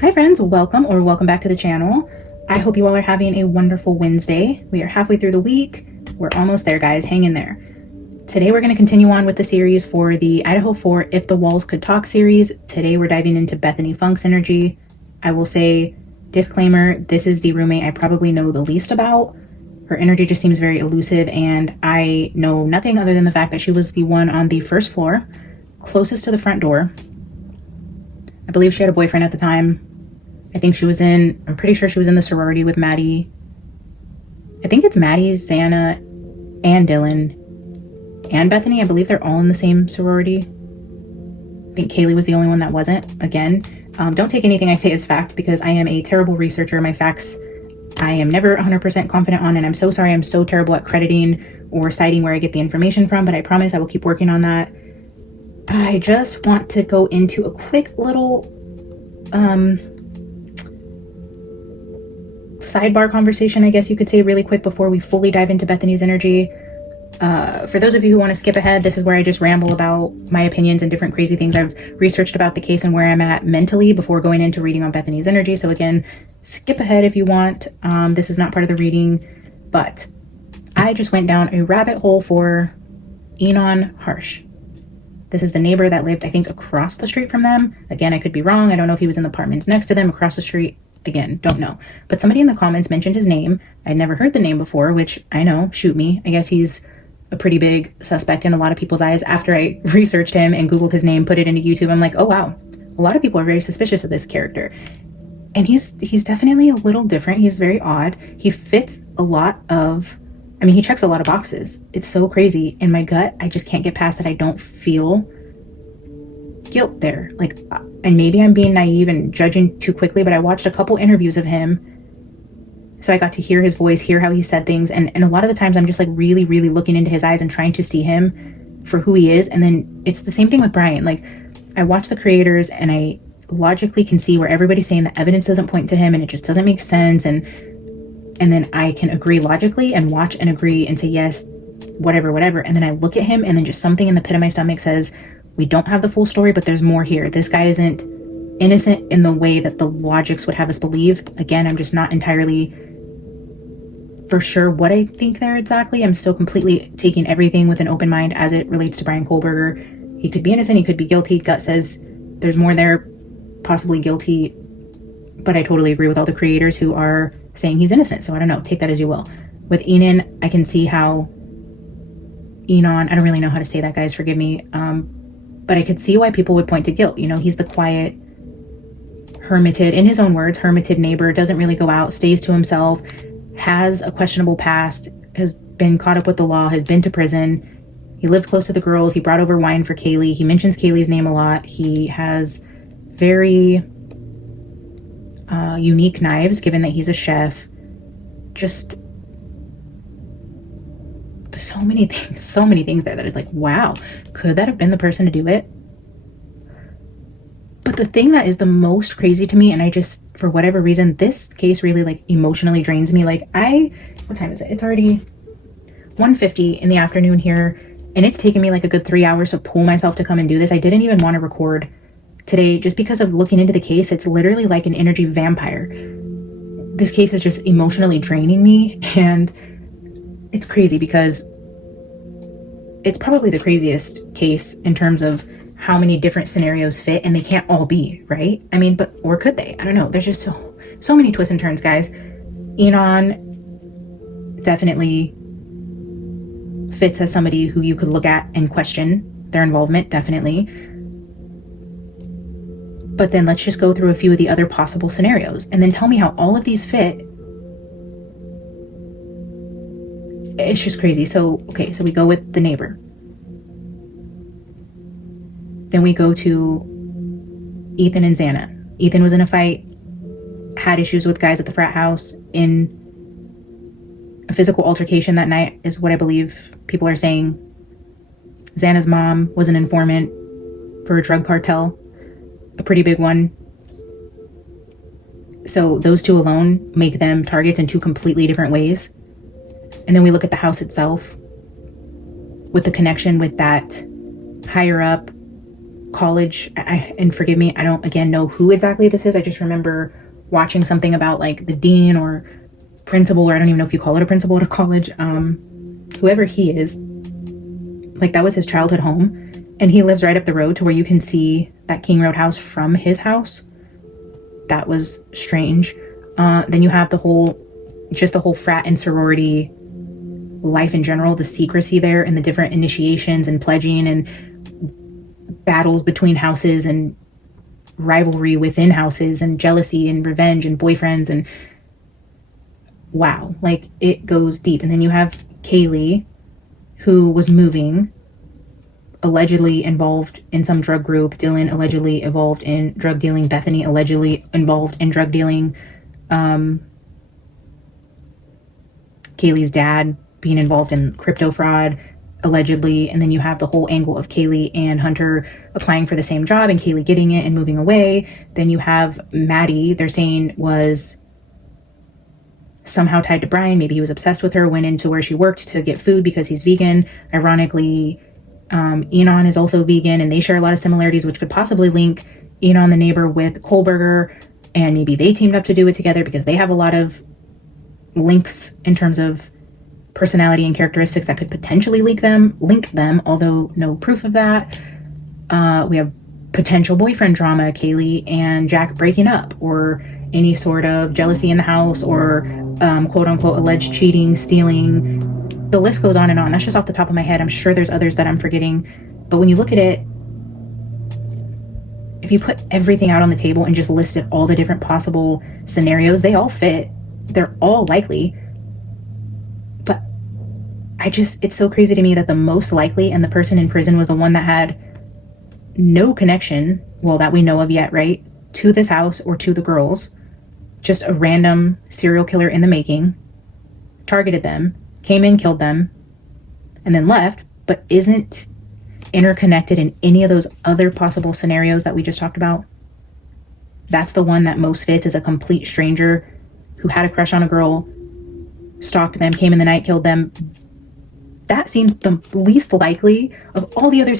Hi friends, welcome back to the channel. I hope you all are having a wonderful Wednesday. We are halfway through the week. We're almost there, guys. Hang in there. Today we're going to continue on with the series for the Idaho 4 If the Walls Could Talk series. Today we're diving into Bethany Funk's energy. I will say, disclaimer, this is the roommate I probably know the least about. Her energy just seems very elusive, and I know nothing other than the fact that she was the one on the first floor, closest to the front door. I believe she had a boyfriend at the time. I'm pretty sure she was in the sorority with Maddie. I think it's Maddie, Xana, and Dylan, and Bethany. I believe they're all in the same sorority. I think Kaylee was the only one that wasn't. Again, don't take anything I say as fact, because I am a terrible researcher. My facts, I am never 100% confident on, and I'm so sorry. I'm so terrible at crediting or citing where I get the information from, but I promise I will keep working on that. I just want to go into a quick little sidebar conversation, I guess you could say, really quick before we fully dive into Bethany's energy. For those of you who want to skip ahead, this is where I just ramble about my opinions and different crazy things I've researched about the case and where I'm at mentally before going into reading on Bethany's energy. So again, skip ahead if you want. This is not part of the reading, but I just went down a rabbit hole for Enon Harsh. This is the neighbor that lived, I think, across the street from them. Again, I could be wrong. I don't know if he was in the apartments next to them, across the street. Again, don't know. But somebody in the comments mentioned his name. I'd never heard the name before, which I know, shoot me. I guess he's a pretty big suspect in a lot of people's eyes. After I researched him and Googled his name, put it into YouTube, I'm like, oh wow, a lot of people are very suspicious of this character. And he's definitely a little different. He's very odd. He fits a lot of, he checks a lot of boxes. It's so crazy. In my gut, I just can't get past that. I don't feel guilt there. And maybe I'm being naive and judging too quickly, but I watched a couple interviews of him, so I got to hear his voice, hear how he said things, and a lot of the times I'm just really looking into his eyes and trying to see him for who he is. And then it's the same thing with Brian. I watch the creators and I logically can see where everybody's saying the evidence doesn't point to him and it just doesn't make sense, and then I can agree logically and watch and agree and say yes, whatever, and then I look at him and then just something in the pit of my stomach says, we don't have the full story, but there's more here. This guy isn't innocent in the way that the logics would have us believe. Again, I'm just not entirely for sure what I think there exactly. I'm still completely taking everything with an open mind as it relates to Brian Kohlberger. He could be innocent, he could be guilty. Gut says there's more there, possibly guilty, but I totally agree with all the creators who are saying he's innocent. So I don't know, take that as you will. With Enon, I can see how Enon, I don't really know how to say that, guys, forgive me. But I could see why people would point to guilt. He's the quiet, hermited, in his own words, hermited neighbor, doesn't really go out, stays to himself, has a questionable past, has been caught up with the law, has been to prison. He lived close to the girls. He brought over wine for Kaylee. He mentions Kaylee's name a lot. He has very unique knives, given that he's a chef. Just so many things there that it's like, wow, could that have been the person to do it? But the thing that is the most crazy to me, and I just, for whatever reason, this case really emotionally drains me. What time is it? It's already 1:50 in the afternoon here, and it's taken me a good 3 hours to pull myself to come and do this. I didn't even want to record today just because of looking into the case. It's literally like an energy vampire. This case is just emotionally draining me, and it's crazy because it's probably the craziest case in terms of how many different scenarios fit, and they can't all be, right? Or could they? I don't know. There's just so many twists and turns, guys. Enon definitely fits as somebody who you could look at and question their involvement, definitely. But then let's just go through a few of the other possible scenarios and then tell me how all of these fit. It's just crazy. So we go with the neighbor. Then we go to Ethan and Xana. Ethan was in a fight, had issues with guys at the frat house, in a physical altercation that night is what I believe people are saying. Xana's mom was an informant for a drug cartel, a pretty big one. So those two alone make them targets in two completely different ways. And then we look at the house itself with the connection with that higher up college, and forgive me, I don't again know who exactly this is. I just remember watching something about like the dean or principal, or I don't even know if you call it a principal at a college, whoever he is, like that was his childhood home, and he lives right up the road to where you can see that King Road house from his house. That was strange. Then you have the whole frat and sorority life in general, the secrecy there and the different initiations and pledging and battles between houses and rivalry within houses and jealousy and revenge and boyfriends, and wow, like it goes deep. And then you have Kaylee, who was moving, allegedly involved in some drug group. Dylan allegedly involved in drug dealing. Bethany allegedly involved in drug dealing. Kaylee's dad being involved in crypto fraud, allegedly. And then you have the whole angle of Kaylee and Hunter applying for the same job and Kaylee getting it and moving away. Then you have Maddie, they're saying was somehow tied to Brian. Maybe he was obsessed with her, went into where she worked to get food because he's vegan. Ironically, Enon is also vegan, and they share a lot of similarities, which could possibly link Enon the neighbor with Kohlberger, and maybe they teamed up to do it together because they have a lot of links in terms of personality and characteristics that could potentially link them, although no proof of that. We have potential boyfriend drama, Kaylee and Jack breaking up, or any sort of jealousy in the house, or quote unquote alleged cheating, stealing. The list goes on and on. That's just off the top of my head. I'm sure there's others that I'm forgetting. But when you look at it, if you put everything out on the table and just listed all the different possible scenarios, they all fit. They're all likely. But it's so crazy to me that the most likely and the person in prison was the one that had no connection, well, that we know of yet, right, to this house or to the girls. Just a random serial killer in the making, targeted them, came in, killed them, and then left, but isn't interconnected in any of those other possible scenarios that we just talked about. That's the one that most fits, is a complete stranger who had a crush on a girl, stalked them, came in the night, killed them. That seems the least likely of all the other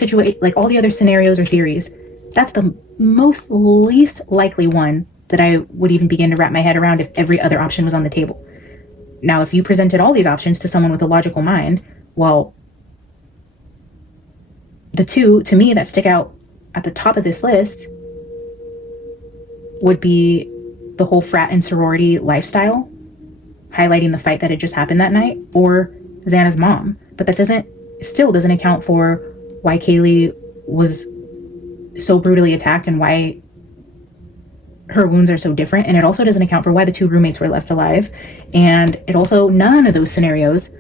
all the other scenarios or theories. That's the most least likely one that I would even begin to wrap my head around if every other option was on the table. Now, if you presented all these options to someone with a logical mind, well, the two, to me, that stick out at the top of this list would be the whole frat and sorority lifestyle, highlighting the fight that had just happened that night, or Xana's mom. But that still doesn't account for why Kaylee was so brutally attacked and why her wounds are so different. And it also doesn't account for why the two roommates were left alive. And it also, none of those scenarios,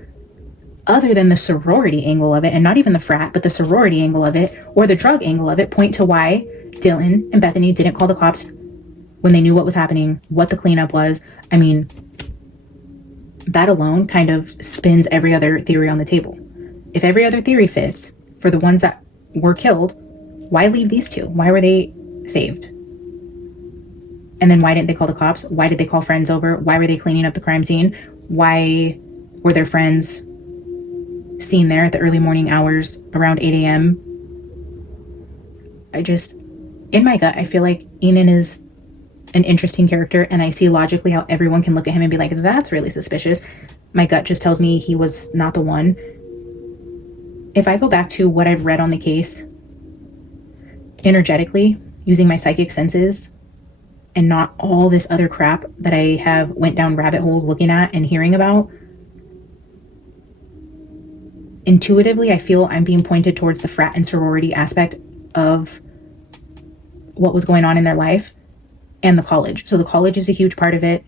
other than the sorority angle of it, and not even the frat, but the sorority angle of it, or the drug angle of it, point to why Dylan and Bethany didn't call the cops when they knew what was happening, what the cleanup was. I mean, that alone kind of spins every other theory on the table. If every other theory fits for the ones that were killed, why leave these two? Why were they saved? And then why didn't they call the cops? Why did they call friends over? Why were they cleaning up the crime scene? Why were their friends seen there at the early morning hours around 8 a.m.? In my gut, I feel like Enon is an interesting character, and I see logically how everyone can look at him and be like, that's really suspicious. My gut just tells me he was not the one. If I go back to what I've read on the case, energetically, using my psychic senses, and not all this other crap that I have went down rabbit holes looking at and hearing about, intuitively, I feel I'm being pointed towards the frat and sorority aspect of what was going on in their life, and the college. So the college is a huge part of it.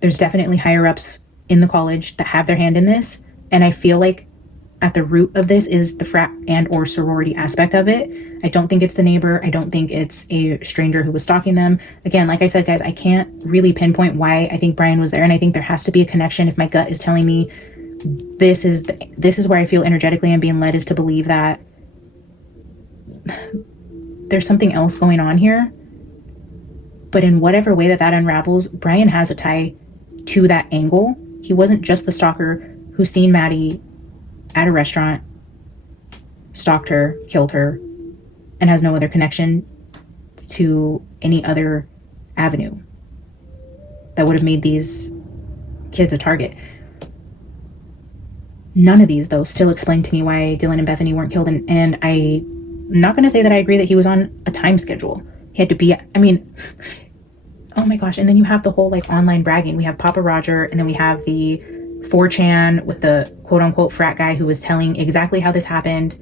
There's definitely higher ups in the college that have their hand in this. And I feel like at the root of this is the frat and or sorority aspect of it. I don't think it's the neighbor. I don't think it's a stranger who was stalking them. Again, like I said, guys, I can't really pinpoint why I think Brian was there. And I think there has to be a connection. If my gut is telling me this is where I feel energetically I'm being led, is to believe that there's something else going on here. But in whatever way that unravels, Brian has a tie to that angle. He wasn't just the stalker who seen Maddie at a restaurant, stalked her, killed her, and has no other connection to any other avenue that would have made these kids a target. None of these, though, still explain to me why Dylan and Bethany weren't killed. And I'm not going to say that I agree that he was on a time schedule. He had to be, I mean, oh my gosh. And then you have the whole like online bragging. We have Papa Roger, and then we have the 4chan with the quote unquote frat guy who was telling exactly how this happened,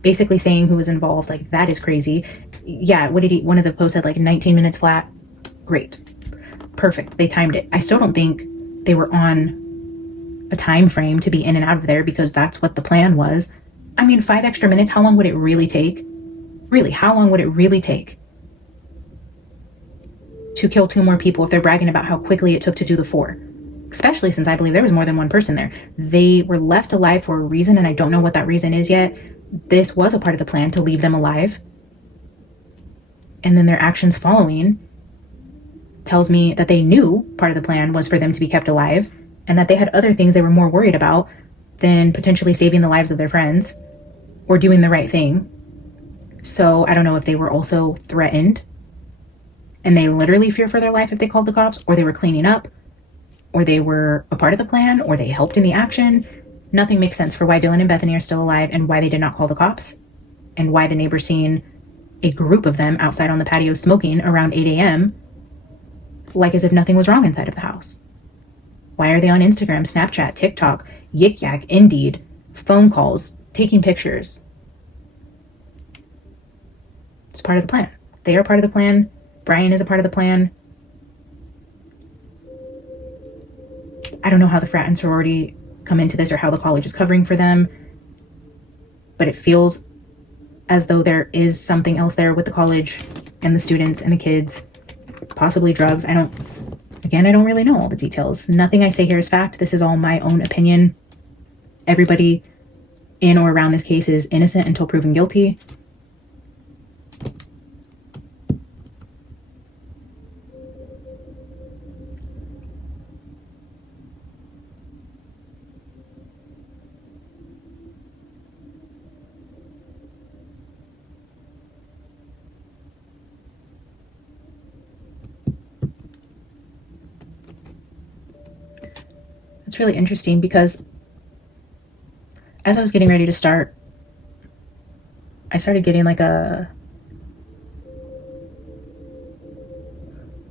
basically saying who was involved. Like, that is crazy. Yeah, what did he, one of the posts said like 19 minutes flat. Great. Perfect. They timed it. I still don't think they were on a time frame to be in and out of there, because that's what the plan was. I mean, 5 extra minutes, how long would it really take? Really, how long would it really take to kill 2 more people if they're bragging about how quickly it took to do the 4? Especially since I believe there was more than one person there. They were left alive for a reason, and I don't know what that reason is yet. This was a part of the plan to leave them alive. And then their actions following tells me that they knew part of the plan was for them to be kept alive, and that they had other things they were more worried about than potentially saving the lives of their friends or doing the right thing. So I don't know if they were also threatened and they literally fear for their life if they called the cops, or they were cleaning up, or they were a part of the plan, or they helped in the action. Nothing makes sense for why Dylan and Bethany are still alive and why they did not call the cops, and why the neighbors seen a group of them outside on the patio smoking around 8 a.m. like as if nothing was wrong inside of the house. Why are they on Instagram, Snapchat, TikTok, Yik Yak, Indeed, phone calls, taking pictures? It's part of the plan. They are part of the plan. Brian is a part of the plan. I don't know how the frat and sorority come into this or how the college is covering for them, but it feels as though there is something else there with the college and the students and the kids, possibly drugs. I don't really know all the details. Nothing I say here is fact. This is all my own opinion. Everybody in or around this case is innocent until proven guilty. It's really interesting because as I was getting ready to start, I started getting like a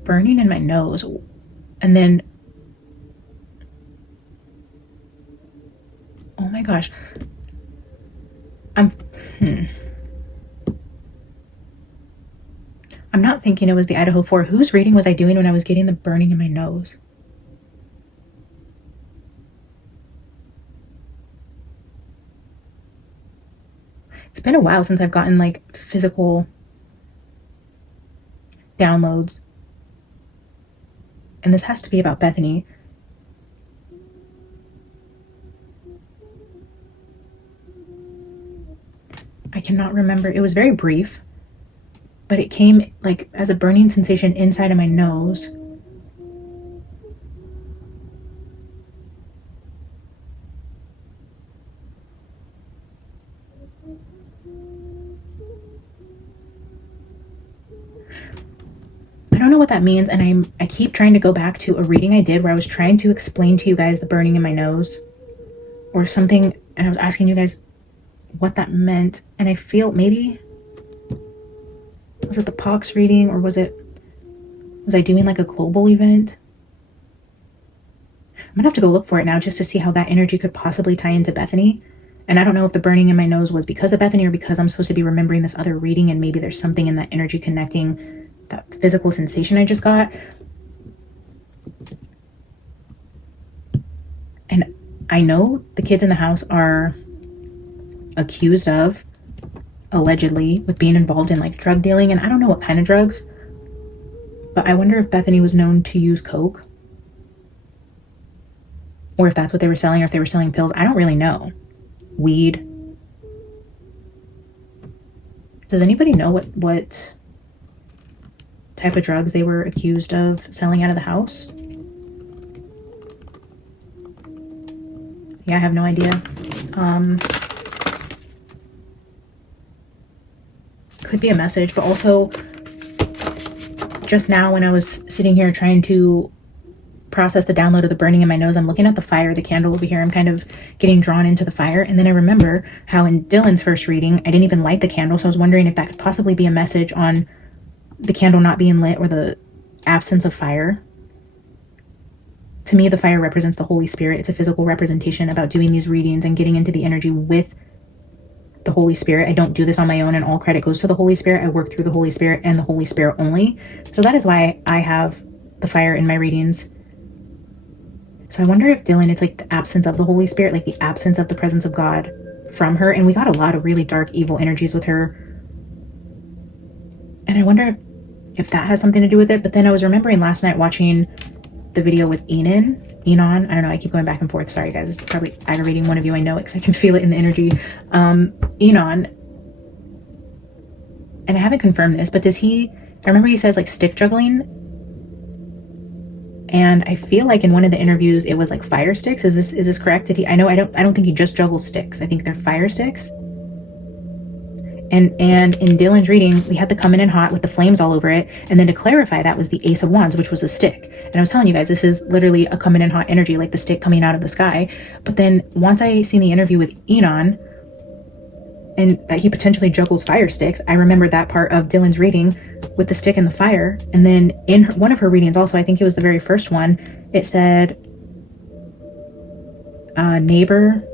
burning in my nose, and then, oh my gosh, I'm not thinking it was the Idaho 4. Whose reading was I doing when I was getting the burning in my nose? It's been a while since I've gotten like physical downloads. And this has to be about Bethany. I cannot remember. It was very brief, but it came like as a burning sensation inside of my nose. I don't know what that means, and I keep trying to go back to a reading I did where I was trying to explain to you guys the burning in my nose or something, and I was asking you guys what that meant, and I feel maybe, was it the pox reading, or was I doing like a global event? I'm gonna have to go look for it now just to see how that energy could possibly tie into Bethany. And I don't know if the burning in my nose was because of Bethany or because I'm supposed to be remembering this other reading, and maybe there's something in that energy connecting that physical sensation I just got. And I know the kids in the house are accused of, allegedly, with being involved in like drug dealing, and I don't know what kind of drugs, but I wonder if Bethany was known to use coke, or if that's what they were selling, or if they were selling pills. I don't really know. Weed. Does anybody know what type of drugs they were accused of selling out of the house? Yeah, I have no idea. could be a message, but also just now when I was sitting here trying to process the download of the burning in my nose, I'm looking at the fire, the candle over here. I'm kind of getting drawn into the fire. And then I remember how in Dylan's first reading, I didn't even light the candle. So I was wondering if that could possibly be a message on the candle not being lit or the absence of fire. To me, the fire represents the Holy Spirit. It's a physical representation about doing these readings and getting into the energy with the Holy Spirit. I don't do this on my own, and all credit goes to the Holy Spirit. I work through the Holy Spirit and the Holy Spirit only. So that is why I have the fire in my readings. So I wonder if Dylan, it's like the absence of the Holy Spirit, like the absence of the presence of God from her. And we got a lot of really dark, evil energies with her. And I wonder if that has something to do with it. But then I was remembering last night watching the video with Enon. I don't know, I keep going back and forth. Sorry guys, this is probably aggravating one of you. I know it because I can feel it in the energy. Enon, and I haven't confirmed this, but I remember he says like stick juggling. And I feel like in one of the interviews, it was like fire sticks. Is this correct? I don't think he just juggles sticks. I think they're fire sticks. And in Dylan's reading, we had the coming in hot with the flames all over it. And then to clarify, that was the Ace of Wands, which was a stick. And I was telling you guys, this is literally a coming in hot energy, like the stick coming out of the sky. But then once I seen the interview with Enon, and that he potentially juggles fire sticks, I remembered that part of Dylan's reading with the stick and the fire. And then in one of her readings also, I think it was the very first one, it said, neighbor.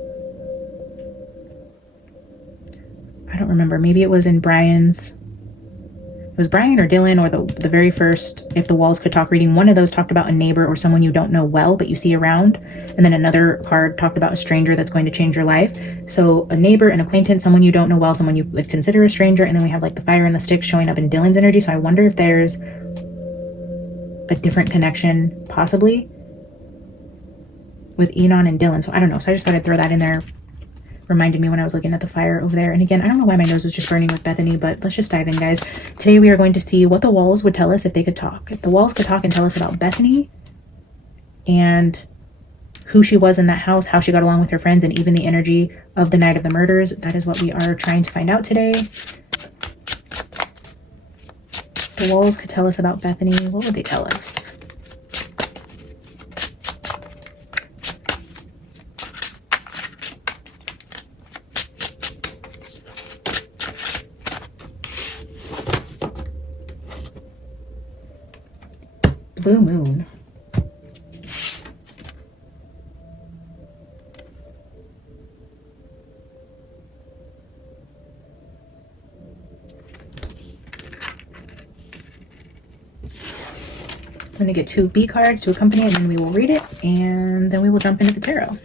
I don't remember. Maybe it was in Brian's. It was Brian or Dylan or the very first If the Walls Could Talk reading. One of those talked about a neighbor or someone you don't know well, but you see around. And then another card talked about a stranger that's going to change your life. So a neighbor, an acquaintance, someone you don't know well, someone you would consider a stranger. And then we have like the fire and the stick showing up in Dylan's energy. So I wonder if there's a different connection possibly with Enon and Dylan. So I don't know. So I just thought I'd throw that in there. Reminded me when I was looking at the fire over there. And again, I don't know why my nose was just burning with Bethany, but let's just dive in, guys. Today we are going to see what the walls would tell us if they could talk. If the walls could talk and tell us about Bethany and who she was in that house, how she got along with her friends, and even the energy of the night of the murders. That is what we are trying to find out today. If the walls could tell us about Bethany, what would they tell us? Blue moon. I'm going to get 2 B cards to accompany, and then we will read it, and then we will jump into the tarot.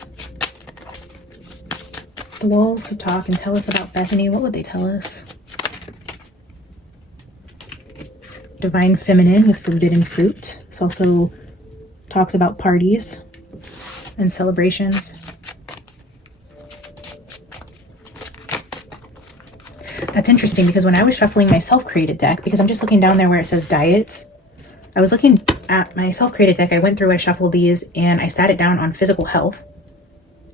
The walls could talk and tell us about Bethany. What would they tell us? Divine feminine with forbidden fruit. This also talks about parties and celebrations. That's interesting because when I was shuffling my self-created deck, because I'm just looking down there where it says diets, I was looking at my self-created deck. I went through, I shuffled these, and I sat it down on physical health.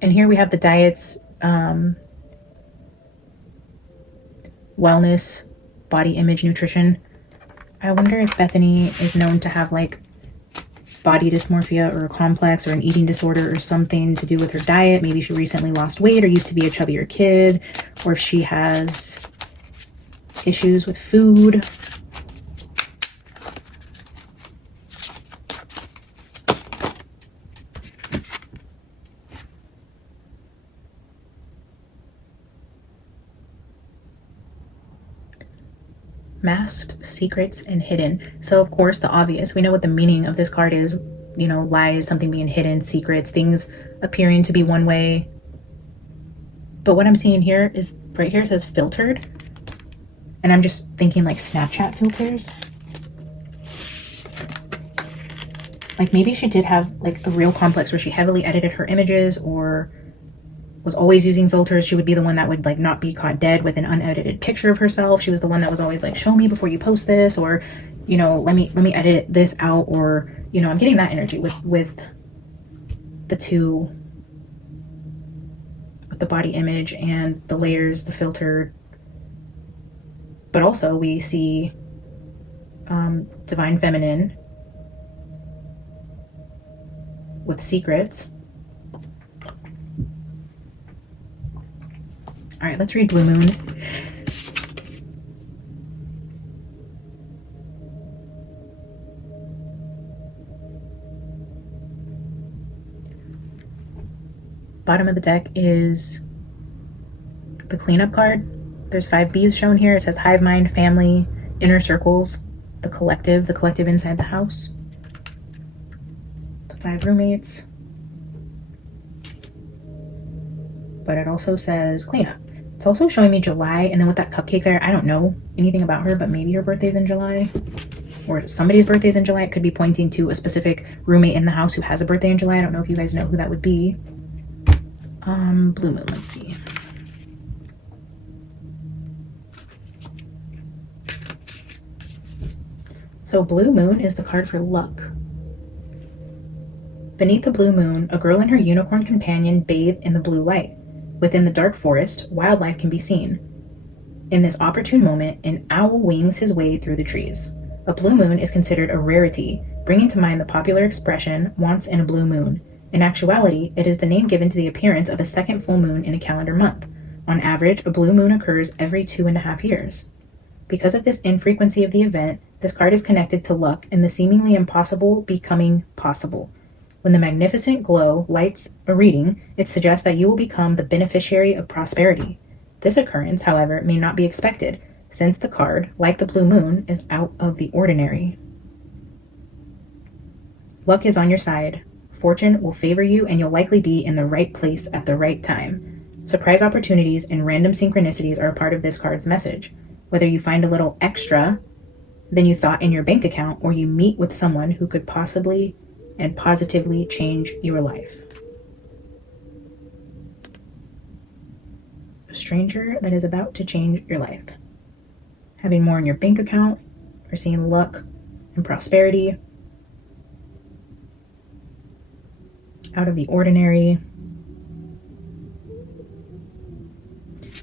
And here we have the diets, wellness, body image, nutrition. I wonder if Bethany is known to have like body dysmorphia or a complex or an eating disorder or something to do with her diet. Maybe she recently lost weight or used to be a chubbier kid, or if she has issues with food. Masked, secrets, and hidden. So of course the obvious, we know what the meaning of this card is, you know, lies, something being hidden, secrets, things appearing to be one way. But what I'm seeing here is, right here it says filtered, and I'm just thinking like Snapchat filters. Like maybe she did have like a real complex where she heavily edited her images or was always using filters. She would be the one that would like not be caught dead with an unedited picture of herself. She was the one that was always like, show me before you post this, or, you know, let me edit this out, or, you know, I'm getting that energy with the two, with the body image and the layers, the filtered. But also we see divine feminine with secrets. All right, let's read blue moon. Bottom of the deck is the cleanup card. There's 5 B's shown here. It says hive mind, family, inner circles, the collective inside the house, the 5 roommates. But it also says cleanup. It's also showing me July, and then with that cupcake there, I don't know anything about her, but maybe her birthday's in July, or somebody's birthday's in July. It could be pointing to a specific roommate in the house who has a birthday in July. I don't know if you guys know who that would be. Blue moon, let's see. So blue moon is the card for luck. Beneath the blue moon, a girl and her unicorn companion bathe in the blue light. Within the dark forest, wildlife can be seen. In this opportune moment, an owl wings his way through the trees. A blue moon is considered a rarity, bringing to mind the popular expression, once in a blue moon. In actuality, it is the name given to the appearance of a second full moon in a calendar month. On average, a blue moon occurs every 2.5 years. Because of this infrequency of the event, this card is connected to luck and the seemingly impossible becoming possible. When the magnificent glow lights a reading, it suggests that you will become the beneficiary of prosperity. This occurrence, however, may not be expected, since the card, like the blue moon, is out of the ordinary. Luck is on your side. Fortune will favor you, and you'll likely be in the right place at the right time. Surprise opportunities and random synchronicities are a part of this card's message. Whether you find a little extra than you thought in your bank account, or you meet with someone who could possibly and positively change your life. A stranger that is about to change your life. Having more in your bank account, or seeing luck and prosperity. Out of the ordinary.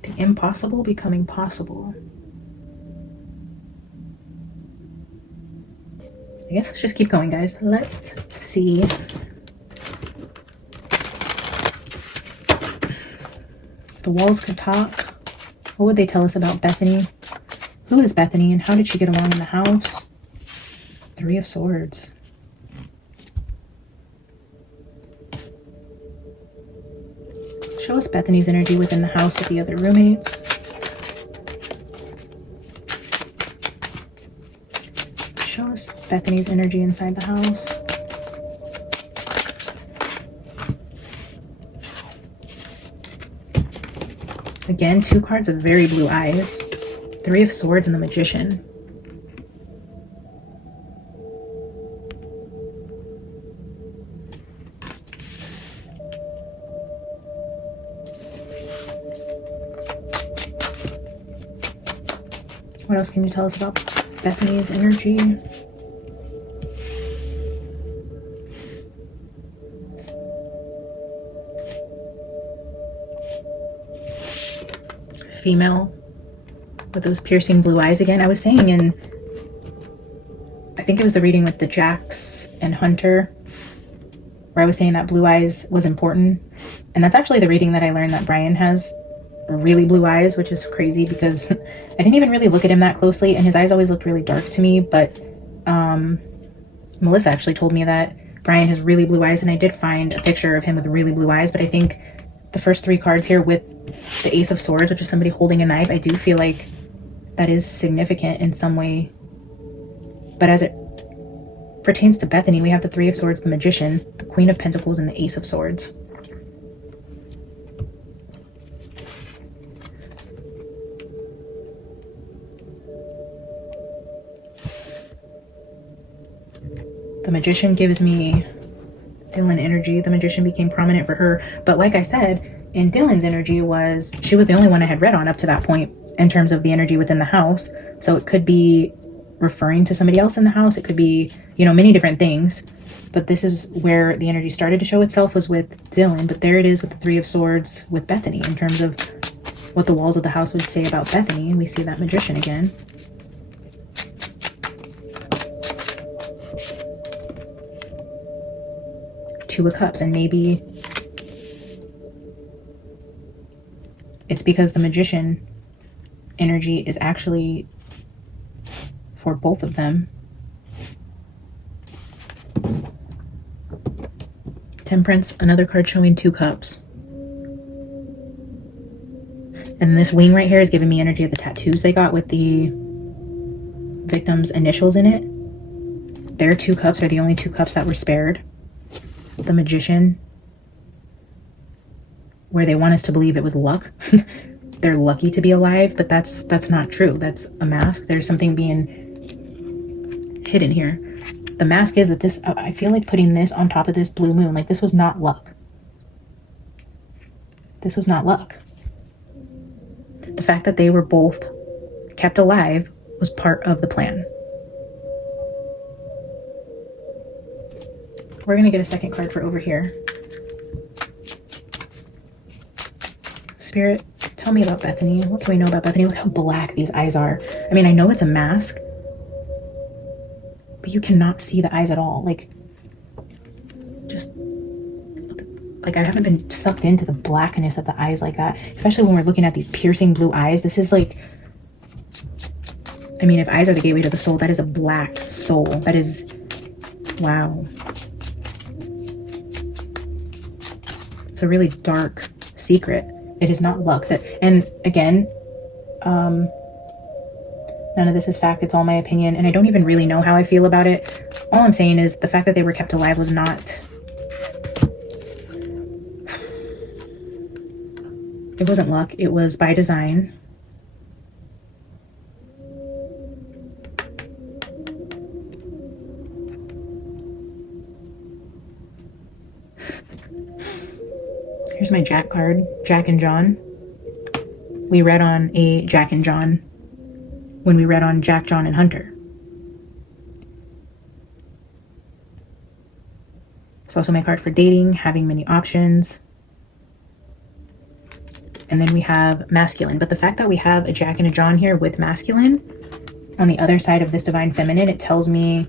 The impossible becoming possible. I guess let's just keep going, guys. Let's see. The walls could talk. What would they tell us about Bethany? Who is Bethany and how did she get along in the house? 3 of Swords. Show us Bethany's energy within the house with the other roommates. Show us Bethany's energy inside the house. Again, 2 cards of very blue eyes. 3 of Swords and the Magician. What else can you tell us about Bethany's energy? Female with those piercing blue eyes again. I was saying in, I think it was the reading with the Jacks and Hunter, where I was saying that blue eyes was important. And that's actually the reading that I learned that Brian has really blue eyes, which is crazy because I didn't even really look at him that closely, and his eyes always looked really dark to me. But Melissa actually told me that Brian has really blue eyes, and I did find a picture of him with really blue eyes. But I think the first 3 cards here with the Ace of Swords, which is somebody holding a knife, I do feel like that is significant in some way. But as it pertains to Bethany, we have the 3 of Swords, the Magician, the Queen of Pentacles, and the Ace of Swords. The Magician gives me Dylan energy. The Magician became prominent for her. But like I said, in Dylan's energy she was the only one I had read on up to that point in terms of the energy within the house. So it could be referring to somebody else in the house. It could be, many different things. But this is where the energy started to show itself, was with Dylan. But there it is with the 3 of Swords with Bethany in terms of what the walls of the house would say about Bethany. We see that magician again. Two of Cups, and maybe it's because the magician energy is actually for both of them. Temperance, another card showing Two Cups. And this wing right here is giving me energy of the tattoos they got with the victim's initials in it. Their Two Cups are the only Two Cups that were spared. The magician, where they want us to believe it was luck. They're lucky to be alive, but that's not true. That's a mask. There's something being hidden here. The mask is that this, I feel like putting this on top of this blue moon, like this was not luck. This was not luck. The fact that they were both kept alive was part of the plan. We're going to get a second card for over here. Spirit, tell me about Bethany. What can we know about Bethany? Look how black these eyes are. I mean, I know it's a mask, but you cannot see the eyes at all. Like, just look, like I haven't been sucked into the blackness of the eyes like that, especially when we're looking at these piercing blue eyes. This is like, I mean, if eyes are the gateway to the soul, that is a black soul. That is, wow. It's a really dark secret. It is not luck. That, and again, none of this is fact. It's all my opinion, and I don't even really know how I feel about it. All I'm saying is the fact that they were kept alive was not... It wasn't luck. It was by design. Here's my Jack card, Jack and John. We read on a Jack and John when we read on Jack, John, and Hunter. It's also my card for dating, having many options. And then we have masculine. But the fact that we have a Jack and a John here with masculine on the other side of this divine feminine, it tells me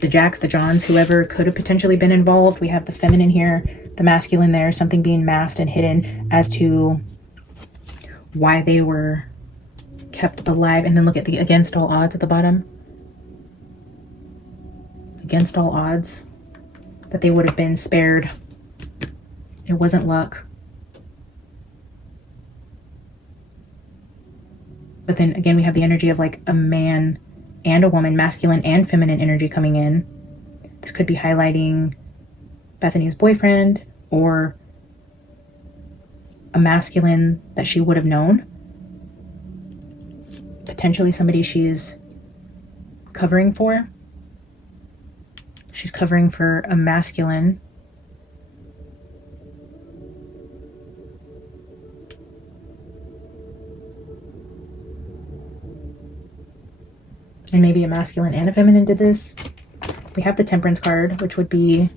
the Jacks, the Johns, whoever could have potentially been involved. We have the feminine here, the masculine there, something being masked and hidden as to why they were kept alive. And then look at the against all odds at the bottom. Against all odds that they would have been spared. It wasn't luck. But then again, we have the energy of like a man and a woman, masculine and feminine energy coming in. This could be highlighting Bethany's boyfriend or a masculine that she would have known. Potentially somebody she's covering for. She's covering for a masculine. And maybe a masculine and a feminine did this. We have the Temperance card, which would be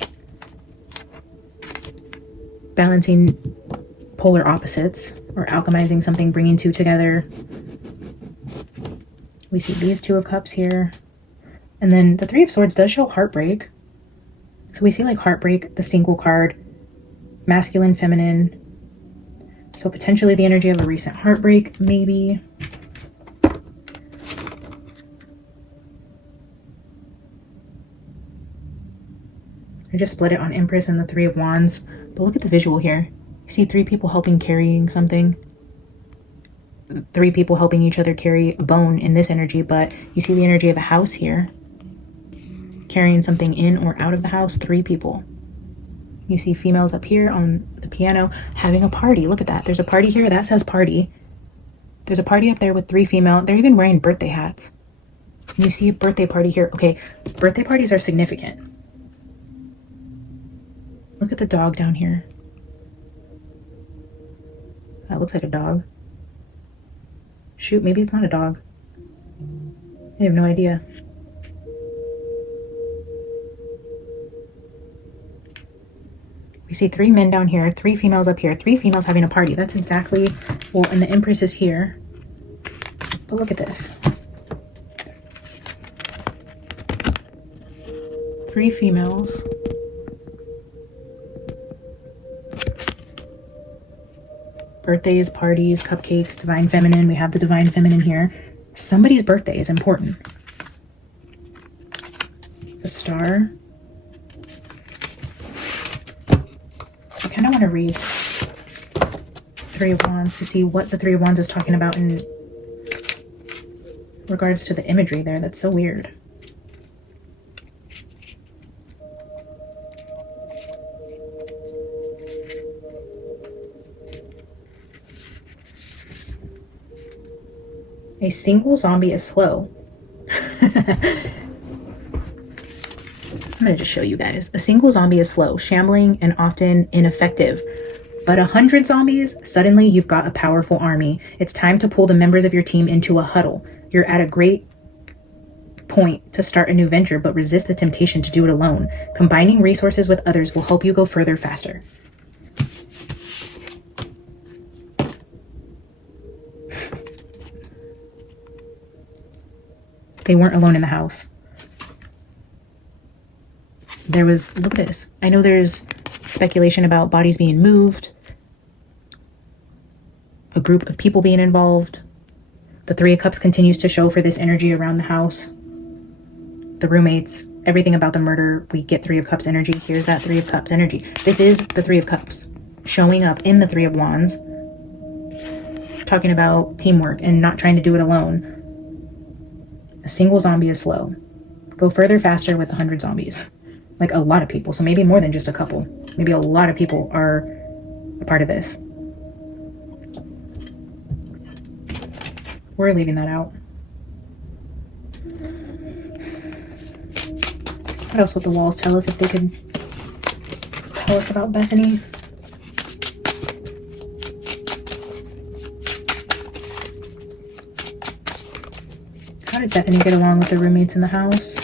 balancing polar opposites or alchemizing something, bringing two together. We see these Two of Cups here. And then the Three of Swords does show heartbreak. So we see like heartbreak, the single card, masculine, feminine. So potentially the energy of a recent heartbreak, maybe. I just split it on Empress and the Three of Wands. But look at the visual here. You see three people helping carrying something. Three people helping each other carry a bone in this energy, but you see the energy of a house here. Carrying something in or out of the house, three people. You see females up here on the piano having a party. Look at that. There's a party here. That says party. There's a party up there with three female. They're even wearing birthday hats. You see a birthday party here. Okay, birthday parties are significant. Look at the dog down here. That looks like a dog. Shoot, maybe it's not a dog. I have no idea. We see 3 men down here, 3 females up here, 3 females having a party. That's exactly, well, and the Empress is here. But look at this. 3 females. Birthdays, parties, cupcakes, divine feminine. We have the divine feminine here. Somebody's birthday is important. The star. I kind of want to read 3 of Wands to see what the 3 of Wands is talking about in regards to the imagery there. That's so weird. A single zombie is slow. I'm going to just show you guys. A single zombie is slow, shambling, and often ineffective. But 100 zombies, suddenly you've got a powerful army. It's time to pull the members of your team into a huddle. You're at a great point to start a new venture, but resist the temptation to do it alone. Combining resources with others will help you go further faster. They weren't alone in the house. There was, look at this. I know there's speculation about bodies being moved, a group of people being involved. The 3 of Cups continues to show for this energy around the house. The roommates, everything about the murder, we get 3 of Cups energy. Here's that 3 of Cups energy. This is the 3 of Cups showing up in the 3 of Wands, talking about teamwork and not trying to do it alone. A single zombie is slow. Go further faster with 100 zombies. Like a lot of people. So maybe more than just a couple. Maybe a lot of people are a part of this. We're leaving that out. What else would the walls tell us if they could tell us about Bethany? How did Bethany get along with the roommates in the house?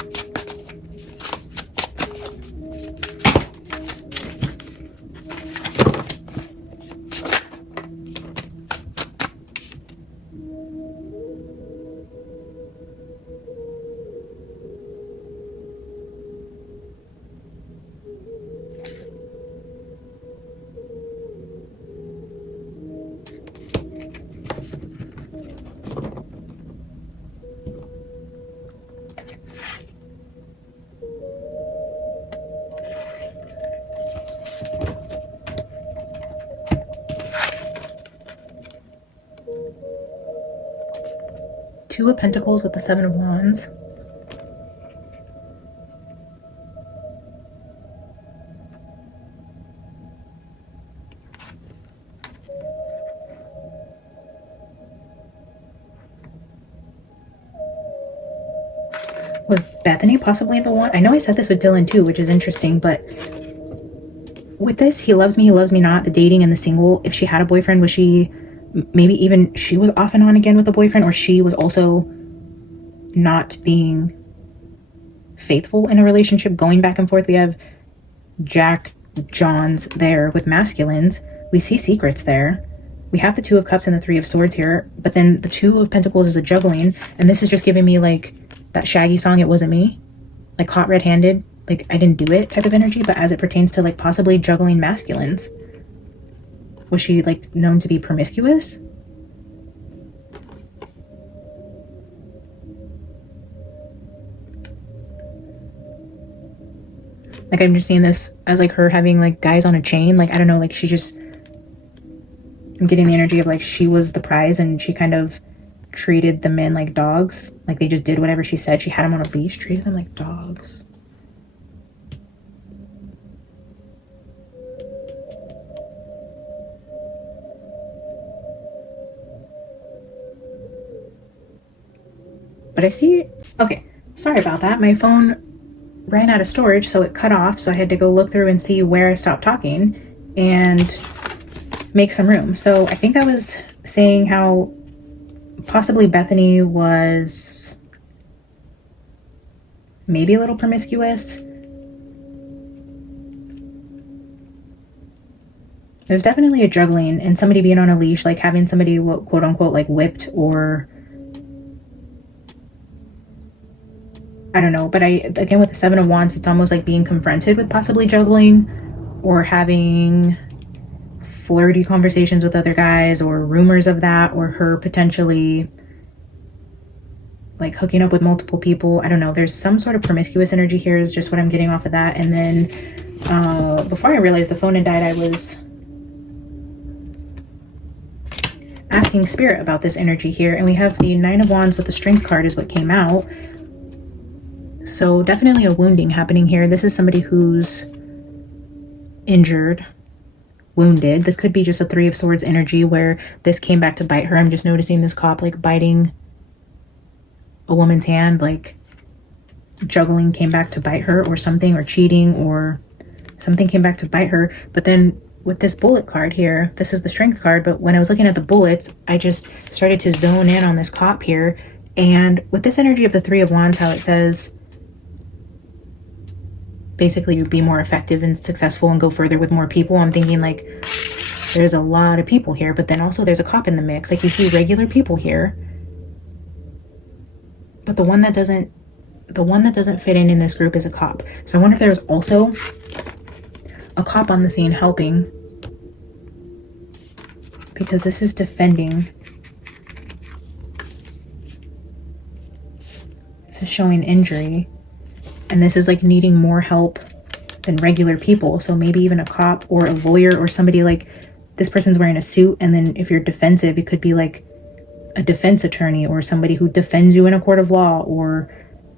Two of Pentacles with the 7 of Wands. Was Bethany possibly the one? I know I said this with Dylan too, which is interesting, but with this, he loves me not, the dating and the single. If she had a boyfriend, was she, maybe even she was off and on again with a boyfriend, or she was also not being faithful in a relationship, going back and forth. We have Jack Johns there with masculines. We see secrets there. We have the 2 of Cups and the 3 of Swords here, but then the 2 of Pentacles is a juggling, and this is just giving me like that Shaggy song, It Wasn't Me, like caught red-handed, like I didn't do it type of energy. But as it pertains to like possibly juggling masculines, was she like known to be promiscuous? Like I'm just seeing this as like her having like guys on a chain. Like I don't know, like she just, I'm getting the energy of like she was the prize and she kind of treated the men like dogs. Like they just did whatever she said. She had them on a leash, treated them like dogs. But I see, okay, sorry about that. My phone ran out of storage, so it cut off. So I had to go look through and see where I stopped talking and make some room. So I think I was saying how possibly Bethany was maybe a little promiscuous. There's definitely a juggling and somebody being on a leash, like having somebody quote unquote like whipped, or I don't know. But again, with the Seven of Wands, it's almost like being confronted with possibly juggling or having flirty conversations with other guys, or rumors of that, or her potentially like hooking up with multiple people. I don't know. There's some sort of promiscuous energy here is just what I'm getting off of that. And then before I realized the phone had died, I was asking spirit about this energy here, and we have the Nine of Wands with the Strength card is what came out. So definitely a wounding happening here. This is somebody who's injured, wounded. This could be just a Three of Swords energy where this came back to bite her. I'm just noticing this cop like biting a woman's hand, like juggling came back to bite her or something, or cheating or something came back to bite her. But then with this bullet card here, this is the Strength card, but when I was looking at the bullets, I just started to zone in on this cop here. And with this energy of the Three of Wands, how it says basically you'd be more effective and successful and go further with more people, I'm thinking like there's a lot of people here, but then also there's a cop in the mix. Like you see regular people here, but the one that doesn't fit in this group is a cop. So I wonder if there's also a cop on the scene helping, because this is defending. This is showing injury, and this is like needing more help than regular people. So maybe even a cop or a lawyer or somebody, like this person's wearing a suit, and then if you're defensive, it could be like a defense attorney or somebody who defends you in a court of law or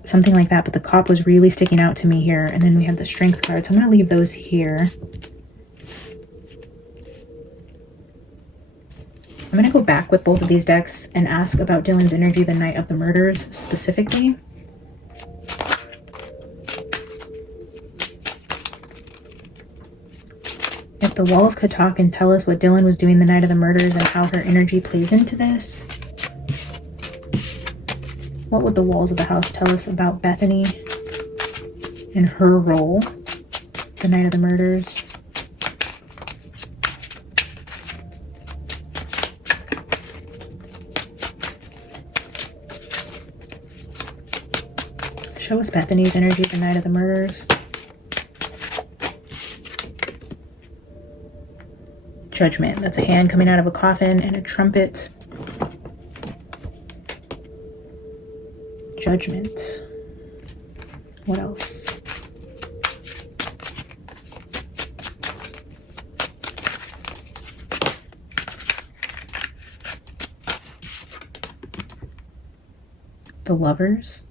something like that. But the cop was really sticking out to me here. And then we have the Strength card, so I'm going to leave those here. I'm going to go back with both of these decks and ask about Dylan's energy, the night of the murders specifically. If the walls could talk and tell us what Dylan was doing the night of the murders and how her energy plays into this. What would the walls of the house tell us about Bethany and her role the night of the murders? Show us Bethany's energy the night of the murders. Judgment. That's a hand coming out of a coffin and a trumpet. Judgment. What else? The Lovers.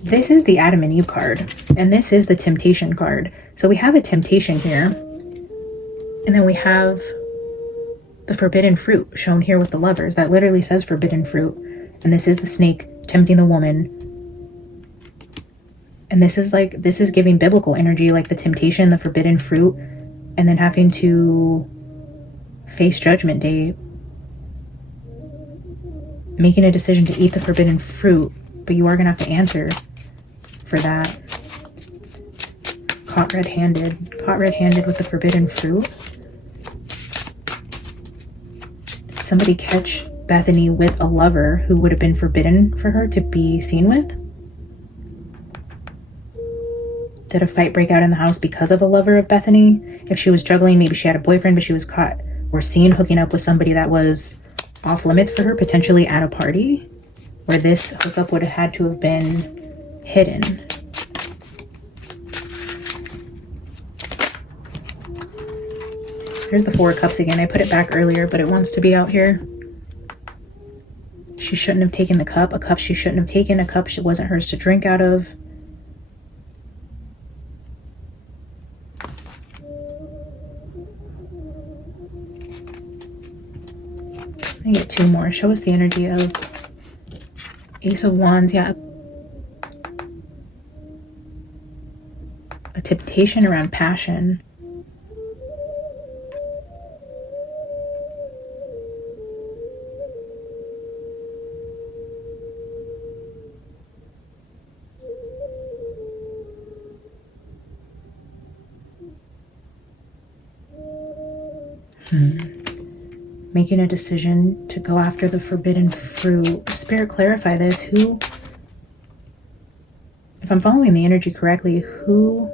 This is the Adam and Eve card, and this is the Temptation card. So we have a temptation here, and then we have the forbidden fruit shown here with the Lovers. That literally says forbidden fruit, and this is the snake tempting the woman. And this is giving biblical energy, like the temptation, the forbidden fruit, and then having to face judgment day, making a decision to eat the forbidden fruit, but you are gonna have to answer for that. Caught red-handed with the forbidden fruit. Did somebody catch Bethany with a lover who would have been forbidden for her to be seen with? Did a fight break out in the house because of a lover of Bethany? If she was juggling, maybe she had a boyfriend, but she was caught or seen hooking up with somebody that was off limits for her, potentially at a party, where this hookup would have had to have been hidden. Here's the Four of Cups again. I put it back earlier, but it wants to be out here. She shouldn't have taken the cup. A cup she shouldn't have taken. A cup she wasn't hers to drink out of. I get two more. Show us the energy of Ace of Wands. Yeah. A temptation around passion. Making a decision to go after the forbidden fruit. Spirit, clarify this. Who, if I'm following the energy correctly, who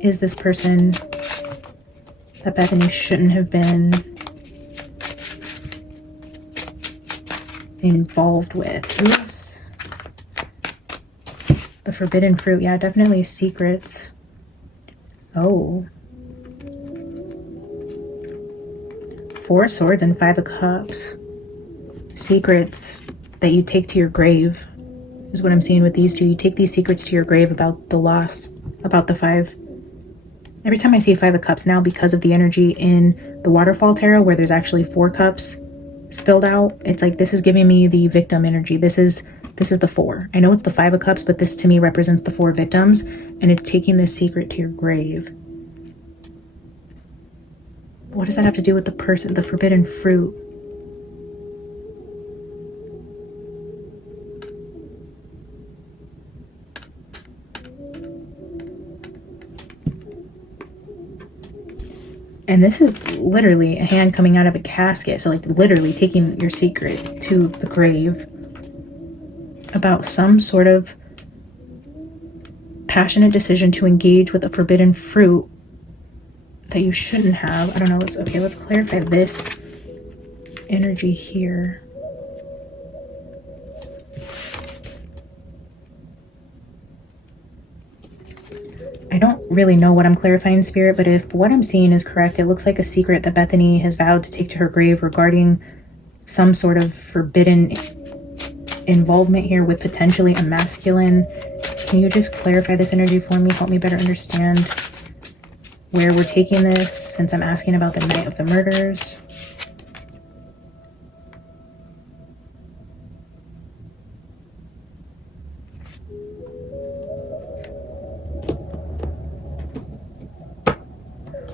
is this person that Bethany shouldn't have been involved with? Who's the forbidden fruit? Yeah, definitely secrets. Oh. 4 of Swords and 5 of Cups. Secrets that you take to your grave is what I'm seeing with these two. You take these secrets to your grave about the loss, about the 5. Every time I see 5 of Cups now, because of the energy in the Waterfall Tarot where there's actually 4 cups spilled out, it's like this is giving me the victim energy. This is the 4. I know it's the 5 of Cups, but this to me represents the 4 victims, and it's taking this secret to your grave. What does that have to do with the person, the forbidden fruit? And this is literally a hand coming out of a casket. So like literally taking your secret to the grave about some sort of passionate decision to engage with a forbidden fruit that you shouldn't have. I don't know. Let's clarify this energy here. I don't really know what I'm clarifying, Spirit, but if what I'm seeing is correct, it looks like a secret that Bethany has vowed to take to her grave regarding some sort of forbidden involvement here with potentially a masculine. Can you just clarify this energy for me? Help me better understand where we're taking this, since I'm asking about the night of the murders.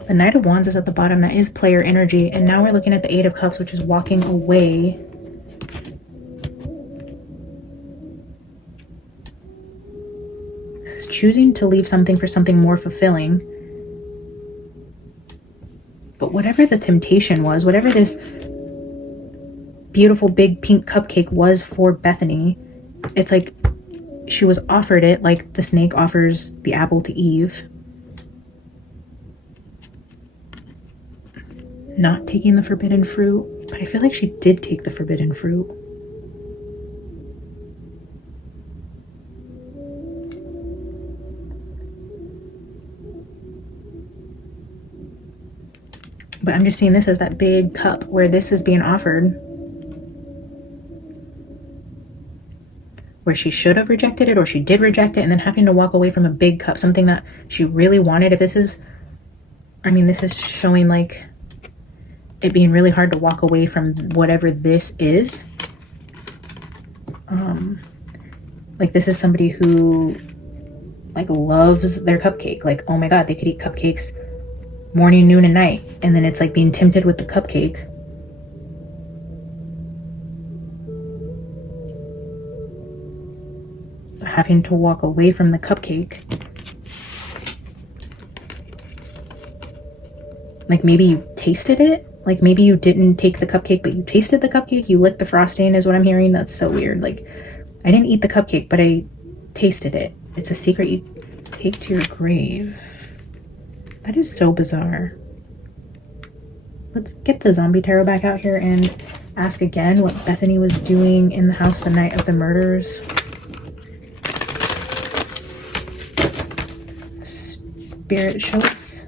The Knight of Wands is at the bottom. That is player energy. And now we're looking at the 8 of Cups, which is walking away. This is choosing to leave something for something more fulfilling. But whatever the temptation was, whatever this beautiful big pink cupcake was for Bethany, it's like she was offered it like the snake offers the apple to Eve. Not taking the forbidden fruit, but I feel like she did take the forbidden fruit. But I'm just seeing this as that big cup where this is being offered, where she should have rejected it, or she did reject it, and then having to walk away from a big cup, something that she really wanted. If this is, I mean, this is showing like it being really hard to walk away from whatever this is. Like this is somebody who like loves their cupcake. Like, oh my God, they could eat cupcakes morning, noon, and night. And then it's like being tempted with the cupcake. Having to walk away from the cupcake. Like maybe you tasted it. Like maybe you didn't take the cupcake, but you tasted the cupcake. You licked the frosting is what I'm hearing. That's so weird. Like I didn't eat the cupcake, but I tasted it. It's a secret you take to your grave. That is so bizarre. Let's get the zombie tarot back out here and ask again what Bethany was doing in the house the night of the murders. Spirit, show us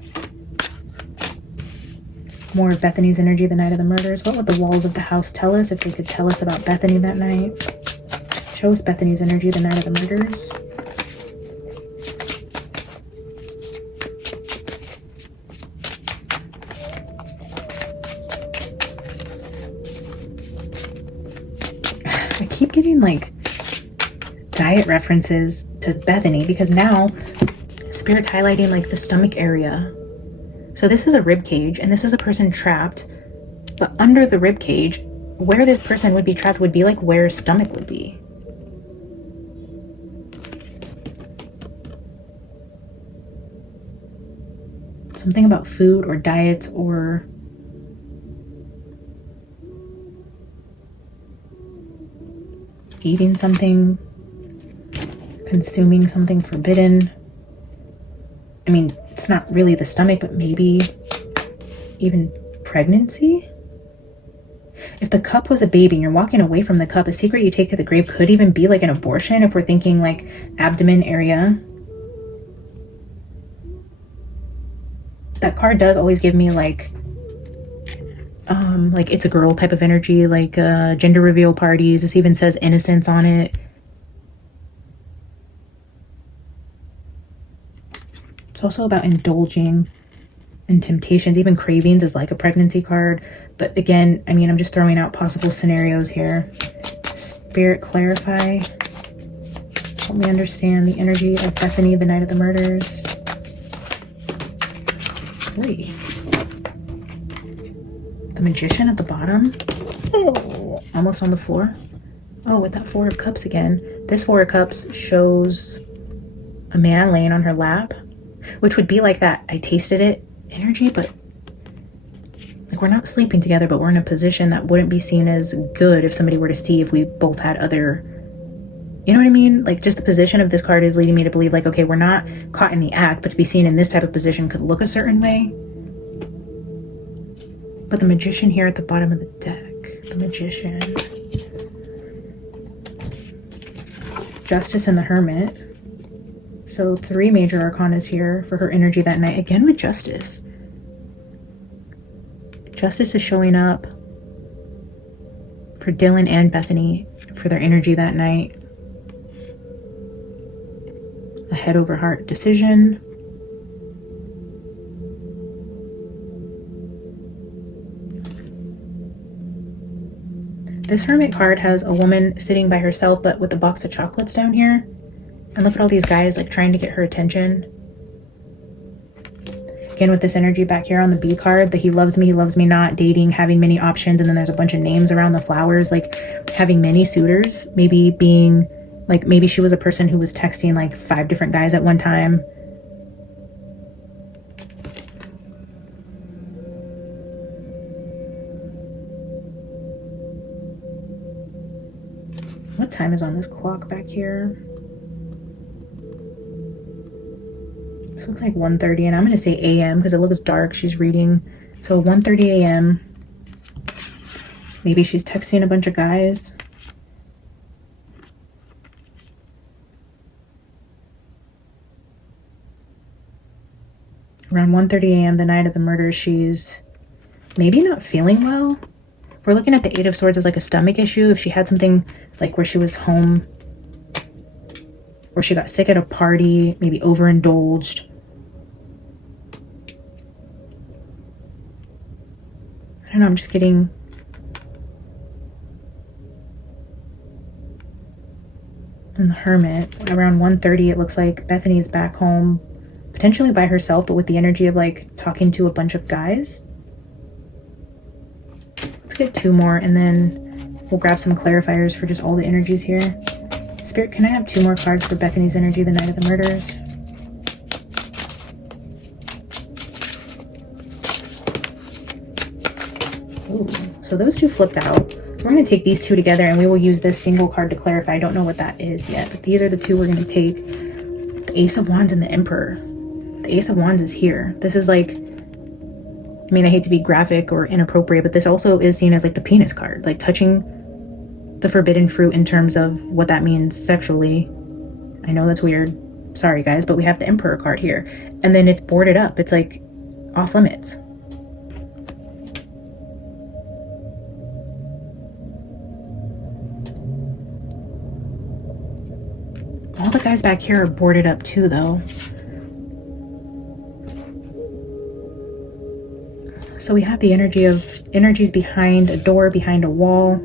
more of Bethany's energy the night of the murders. What would the walls of the house tell us if they could tell us about Bethany that night? Show us Bethany's energy the night of the murders. I keep getting like diet references to Bethany because now Spirit's highlighting like the stomach area. So this is a rib cage and this is a person trapped, but under the rib cage, where this person would be trapped would be like where his stomach would be. Something about food or diets or eating something, consuming something forbidden. I mean, it's not really the stomach, but maybe even pregnancy. If the cup was a baby and you're walking away from the cup, a secret you take to the grave could even be like an abortion if we're thinking like abdomen area. That card does always give me like it's a girl type of energy, like gender reveal parties. This even says innocence on it. It's also about indulging in temptations. Even cravings is like a pregnancy card. But again, I mean, I'm just throwing out possible scenarios here. Spirit, clarify. Help me understand the energy of Bethany the night of the murders. 3. The Magician at the bottom. Oh, almost on the floor. Oh, with that 4 of Cups again. This 4 of Cups shows a man laying on her lap, which would be like that I tasted it energy, but like we're not sleeping together, but we're in a position that wouldn't be seen as good if somebody were to see if we both had other, you know what I mean? Like just the position of this card is leading me to believe like, okay, we're not caught in the act, but to be seen in this type of position could look a certain way. But the Magician here at the bottom of the deck, the Magician, Justice and the Hermit. So 3 major arcanas here for her energy that night. Again with Justice. Justice is showing up for Dylan and Bethany for their energy that night. A head over heart decision. This Hermit card has a woman sitting by herself, but with a box of chocolates down here. And look at all these guys like trying to get her attention. Again, with this energy back here on the B card, the he loves me not, dating, having many options, and then there's a bunch of names around the flowers, like having many suitors, maybe being like, maybe she was a person who was texting like 5 different guys at one time. What time is on this clock back here? This looks like 1:30, and I'm going to say a.m. because it looks dark. She's reading. So 1:30 a.m. Maybe she's texting a bunch of guys. Around 1:30 a.m. the night of the murder, she's maybe not feeling well. We're looking at the 8 of Swords as like a stomach issue. If she had something like where she was home, or she got sick at a party, maybe overindulged. I don't know, I'm just getting... And the Hermit, around 1:30, it looks like Bethany's back home, potentially by herself, but with the energy of like talking to a bunch of guys. Let's get 2 more, and then we'll grab some clarifiers for just all the energies here. Spirit, can I have 2 more cards for Bethany's energy the night of the murders? Ooh, so those 2 flipped out. So we're going to take these 2 together and we will use this single card to clarify. I don't know what that is yet, but these are the 2 we're going to take. The Ace of Wands and the Emperor. The Ace of Wands is here. This is like, I mean, I hate to be graphic or inappropriate, but this also is seen as like the penis card, like touching the forbidden fruit in terms of what that means sexually. I know that's weird. Sorry guys, but we have the Emperor card here. And then it's boarded up. It's like off limits. All the guys back here are boarded up too though. So we have the energy of energies behind a door, behind a wall.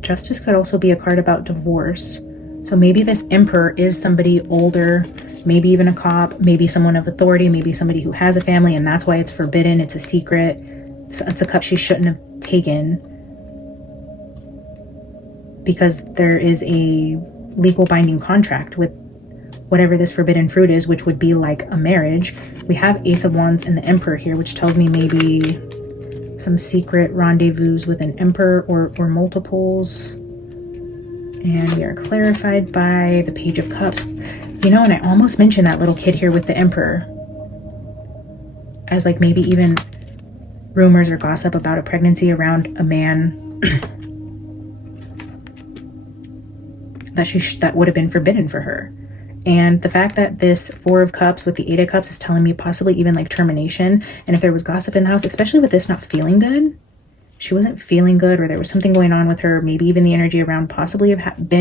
Justice could also be a card about divorce. So maybe this Emperor is somebody older, maybe even a cop, maybe someone of authority, maybe somebody who has a family, and that's why it's forbidden. It's a secret. It's a cup she shouldn't have taken because there is a legal binding contract with whatever this forbidden fruit is, which would be like a marriage. We have Ace of Wands and the Emperor here, which tells me maybe some secret rendezvous with an Emperor or multiples. And we are clarified by the Page of Cups. You know, and I almost mentioned that little kid here with the Emperor as like maybe even rumors or gossip about a pregnancy around a man that would have been forbidden for her. And the fact that this Four of Cups with the Eight of Cups is telling me possibly even like termination. And if there was gossip in the house, especially with this not feeling good, she wasn't feeling good, or there was something going on with her, maybe even the energy around possibly have had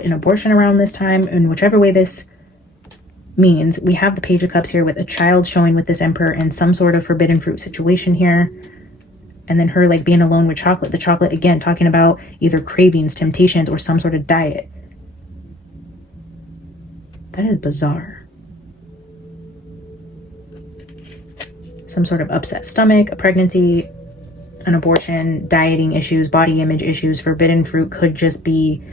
an abortion around this time. And whichever way this means, we have the Page of Cups here with a child showing with this Emperor and some sort of forbidden fruit situation here. And then her like being alone with chocolate. The chocolate, again, talking about either cravings, temptations, or some sort of diet. That is bizarre. Some sort of upset stomach, a pregnancy, an abortion, dieting issues, body image issues. Forbidden fruit could just be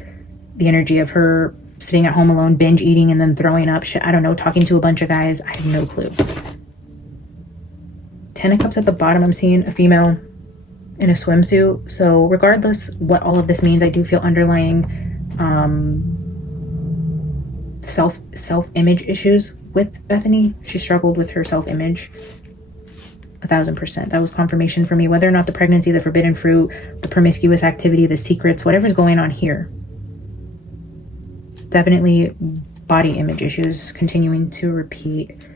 the energy of her sitting at home alone, binge eating, and then throwing up. I don't know, talking to a bunch of guys. I have no clue. 10 of Cups at the bottom. I'm seeing a female in a swimsuit. So regardless what all of this means, I do feel underlying self-image issues with Bethany. She struggled with her self-image 1000%. That was confirmation for me, whether or not the pregnancy, the forbidden fruit, the promiscuous activity, the secrets, whatever's going on here. Definitely body image issues continuing to repeat.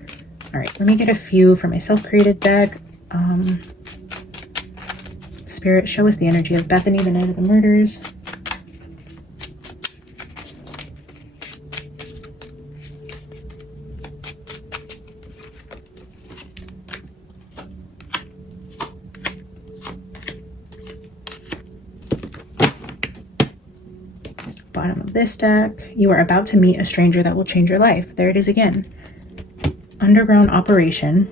All right, let me get a few for my self-created deck. Spirit, show us the energy of Bethany, the night of the murders. Bottom of this deck, you are about to meet a stranger that will change your life. There it is again. Underground operation.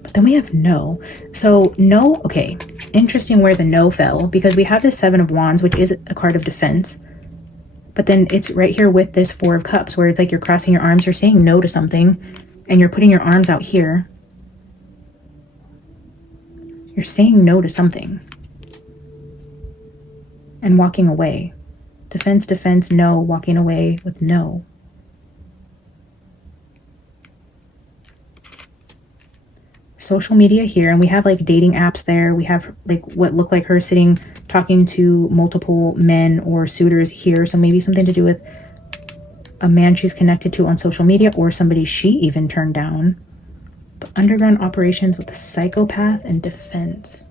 But then we have no. So no, okay. Interesting where the no fell, because we have this Seven of Wands, which is a card of defense. But then it's right here with this Four of Cups, where it's like you're crossing your arms, you're saying no to something, and you're putting your arms out here. You're saying no to something and walking away. Defense, defense, no, walking away with no. Social media here, and we have like dating apps there. We have like what looked like her sitting talking to multiple men or suitors here. So maybe something to do with a man she's connected to on social media, or somebody she even turned down. But underground operations with a psychopath and defense.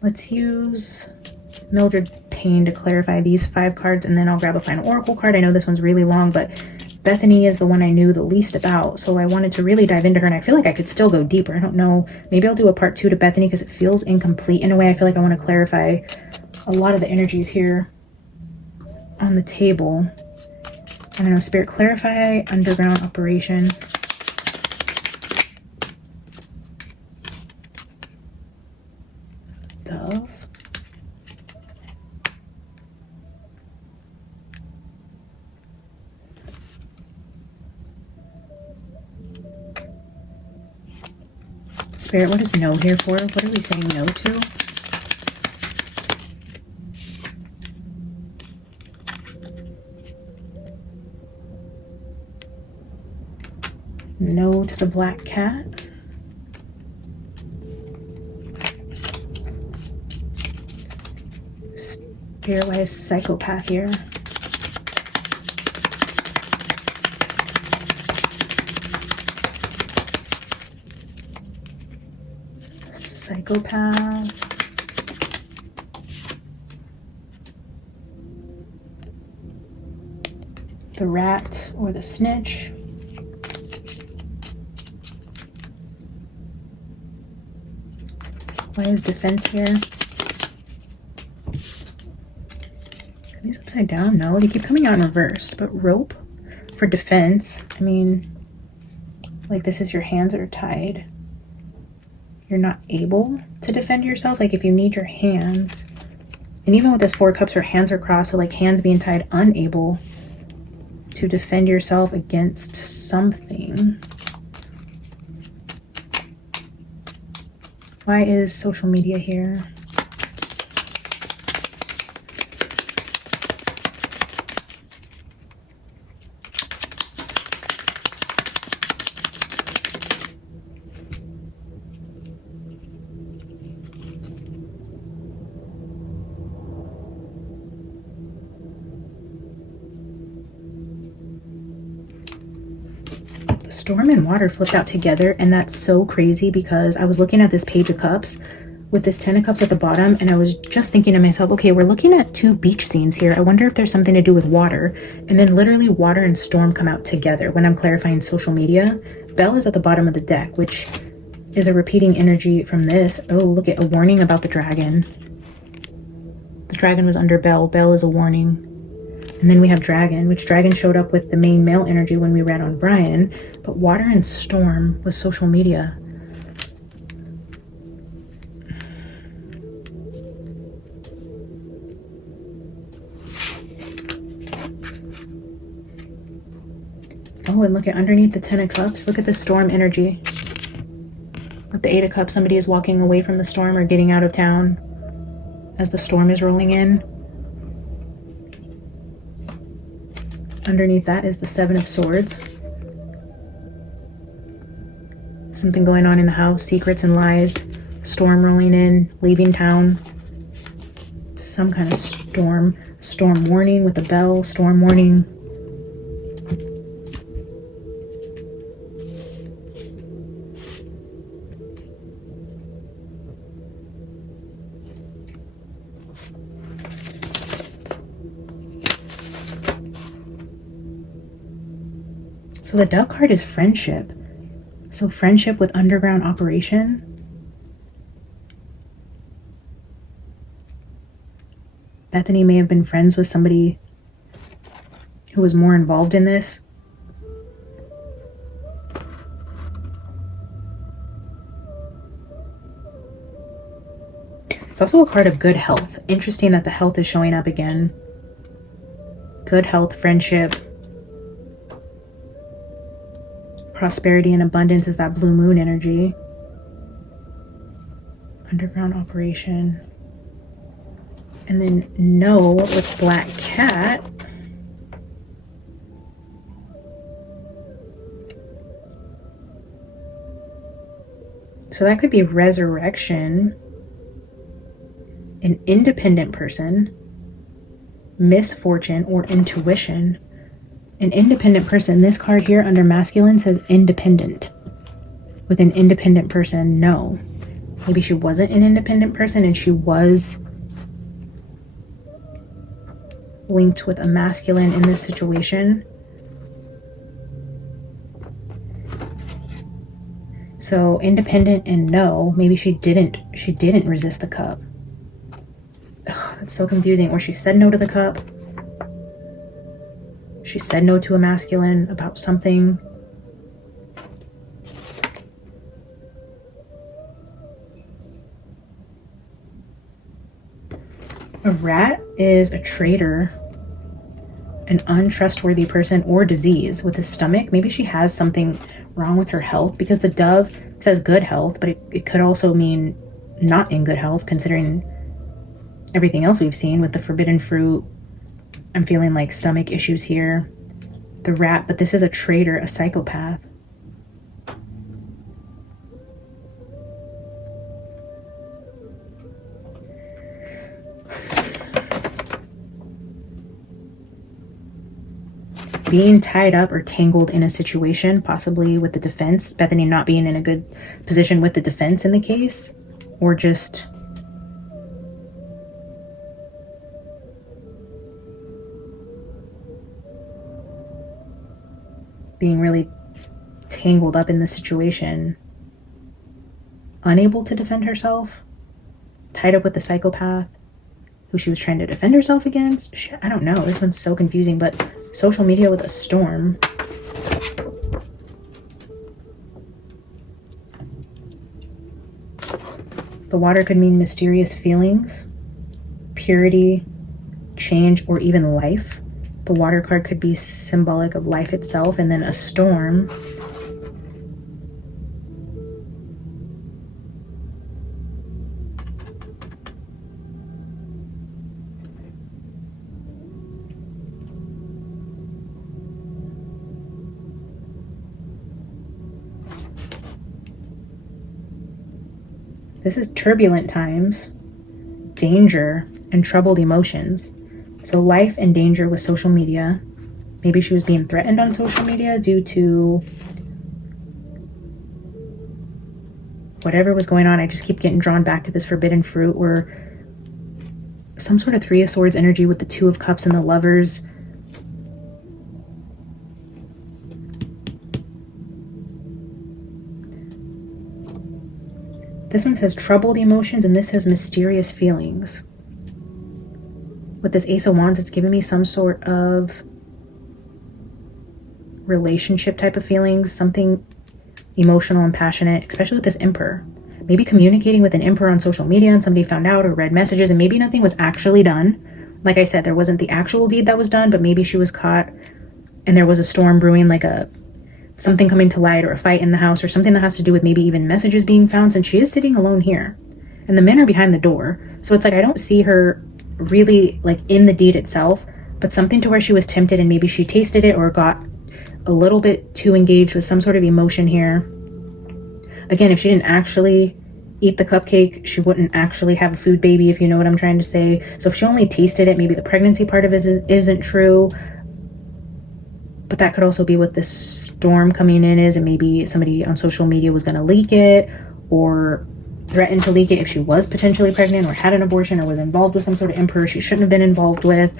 Let's use Mildred Payne to clarify these 5 cards, and then I'll grab a final oracle card. I know this one's really long, but Bethany is the one I knew the least about, so I wanted to really dive into her, and I feel like I could still go deeper. I don't know. Maybe I'll do a part 2 to Bethany because it feels incomplete in a way. I feel like I want to clarify a lot of the energies here on the table. I don't know, Spirit, clarify underground operation. Dove. Spirit, what is no here for? What are we saying no to? No to the black cat. Spirit, why is psychopath here? Psychopath. The rat or the snitch. Why is defense here? Are these upside down? No, they keep coming out in reversed. But rope for defense. I mean, Like this is your hands that are tied. You're not able to defend yourself. Like if you need your hands, and even with this Four of Cups, her hands are crossed, so like hands being tied, unable to defend yourself against something. Why is social media here? Storm and water flipped out together, and that's so crazy because I was looking at this Page of Cups with this Ten of Cups at the bottom, and I was just thinking to myself, okay, we're looking at two beach scenes here. I wonder if there's something to do with water. And then literally water and storm come out together when I'm clarifying social media. Bell is at the bottom of the deck, which is a repeating energy from this. Oh, look at a warning about the dragon. The dragon was under Bell. Bell is a warning. And then we have Dragon, which Dragon showed up with the main male energy when we read on Brian. But water and storm was social media. Oh, and look at underneath the Ten of Cups. Look at the storm energy. With the Eight of Cups, somebody is walking away from the storm or getting out of town as the storm is rolling in. Underneath that is the Seven of Swords. Something going on in the house, secrets and lies, storm rolling in, leaving town. Some kind of storm. Storm warning with a bell, storm warning. So the Dove card is friendship. So friendship with underground operation. Bethany may have been friends with somebody who was more involved in this. It's also a card of good health. Interesting that the health is showing up again. Good health, friendship. Prosperity and abundance is that blue moon energy. Underground operation. And then no with Black Cat. So that could be resurrection. An independent person. Misfortune or intuition. An independent person. This card here under masculine says independent. With an independent person, no. Maybe she wasn't an independent person and she was linked with a masculine in this situation. So independent and no. Maybe she didn't resist the cup. Ugh, that's so confusing. Or she said no to the cup. She said no to a masculine about something. A rat is a traitor, an untrustworthy person, or disease with a stomach. Maybe she has something wrong with her health because the dove says good health, but it could also mean not in good health considering everything else we've seen with the forbidden fruit. I'm feeling like stomach issues here. The rat, but this is a traitor, a psychopath. Being tied up or tangled in a situation, possibly with the defense. Bethany not being in a good position with the defense in the case, or just being really tangled up in the situation, unable to defend herself, tied up with the psychopath who she was trying to defend herself against. I don't know. This one's so confusing, but social media with a storm. The water could mean mysterious feelings, purity, change, or even life. The water card could be symbolic of life itself, and then a storm. This is turbulent times, danger, and troubled emotions. So life and danger with social media. Maybe she was being threatened on social media due to whatever was going on. I just keep getting drawn back to this forbidden fruit, or some sort of Three of Swords energy with the Two of Cups and the Lovers. This one says troubled emotions, and this says mysterious feelings. With this Ace of Wands, it's giving me some sort of relationship type of feelings, something emotional and passionate, especially with this Emperor. Maybe communicating with an Emperor on social media and somebody found out or read messages, and maybe nothing was actually done. Like I said, there wasn't the actual deed that was done, but maybe she was caught and there was a storm brewing, like something coming to light, or a fight in the house, or something that has to do with maybe even messages being found, since she is sitting alone here and the men are behind the door. So it's like I don't see her really like in the deed itself, but something to where she was tempted and maybe she tasted it or got a little bit too engaged with some sort of emotion here. Again, if she didn't actually eat the cupcake, she wouldn't actually have a food baby, if you know what I'm trying to say. So if she only tasted it, maybe the pregnancy part of it isn't true. But that could also be what this storm coming in is, and maybe somebody on social media was going to leak it or threatened to leak it if she was potentially pregnant or had an abortion or was involved with some sort of Emperor she shouldn't have been involved with.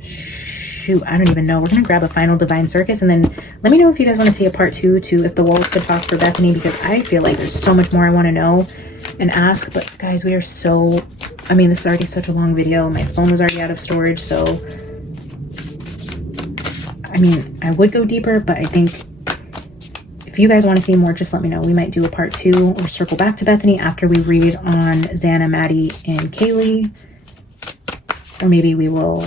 Shoot, I don't even know. We're going to grab a final Divine Circus, and then let me know if you guys want to see a part 2 to If the Walls Could Talk for Bethany, because I feel like there's so much more I want to know and ask. But guys, we are so... I mean, this is already such a long video. My phone was already out of storage, so... I mean, I would go deeper, but I think if you guys want to see more, just let me know. We might do a part 2 or circle back to Bethany after we read on Xana, Maddie, and Kaylee. Or maybe we will...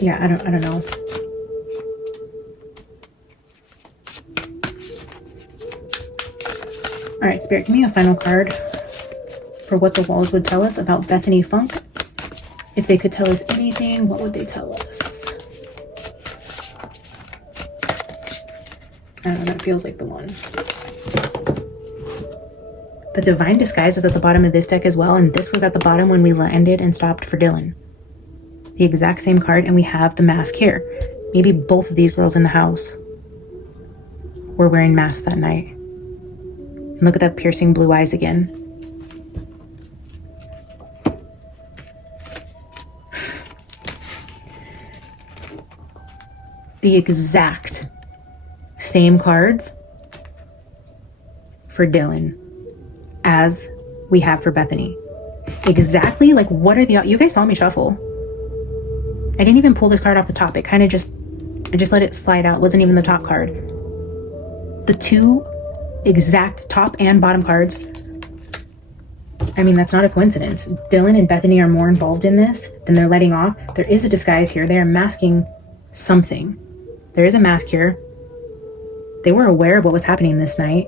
yeah, I don't know. All right, Spirit, give me a final card for what the walls would tell us about Bethany Funk. If they could tell us anything, what would they tell us? I don't know, that feels like the one. The Divine Disguise is at the bottom of this deck as well, and this was at the bottom when we landed and stopped for Dylan. The exact same card, and we have the mask here. Maybe both of these girls in the house were wearing masks that night. And look at that piercing blue eyes again. The exact same cards for Dylan as we have for Bethany. Exactly, like what are the... You guys saw me shuffle. I didn't even pull this card off the top. It kind of just... I just let it slide out. It wasn't even the top card. The two exact top and bottom cards. I mean, that's not a coincidence. Dylan and Bethany are more involved in this than they're letting off. There is a disguise here. They are masking something. There is a mask here. They were aware of what was happening this night.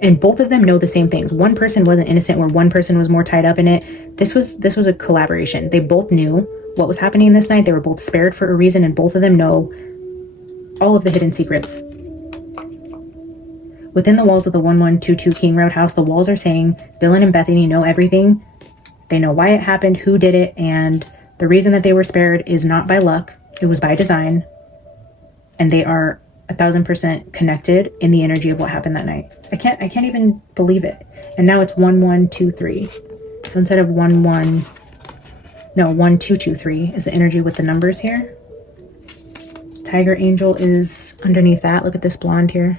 And both of them know the same things. One person wasn't innocent where one person was more tied up in it. This was a collaboration. They both knew what was happening this night. They were both spared for a reason, and both of them know all of the hidden secrets. Within the walls of the 1122 King Road house, the walls are saying Dylan and Bethany know everything. They know why it happened, who did it, and the reason that they were spared is not by luck. It was by design. And they are 1000% connected in the energy of what happened that night. I can't even believe it. And now it's 1123. So instead of 1223 is the energy with the numbers here. Tiger Angel is underneath that. Look at this blonde here.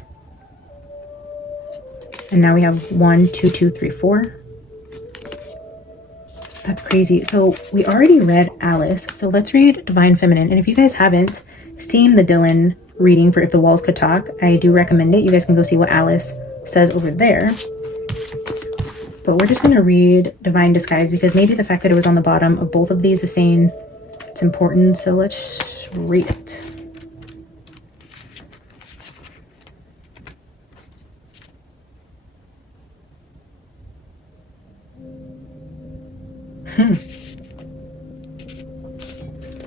And now we have 1 2 2 3 4. That's crazy. So we already read Alice, so let's read Divine Feminine. And if you guys haven't seen the Dylan reading for If the Walls Could Talk, I do recommend it. You guys can go see what Alice says over there. But we're just going to read Divine Disguise because maybe the fact that it was on the bottom of both of these is saying it's important. So let's read it.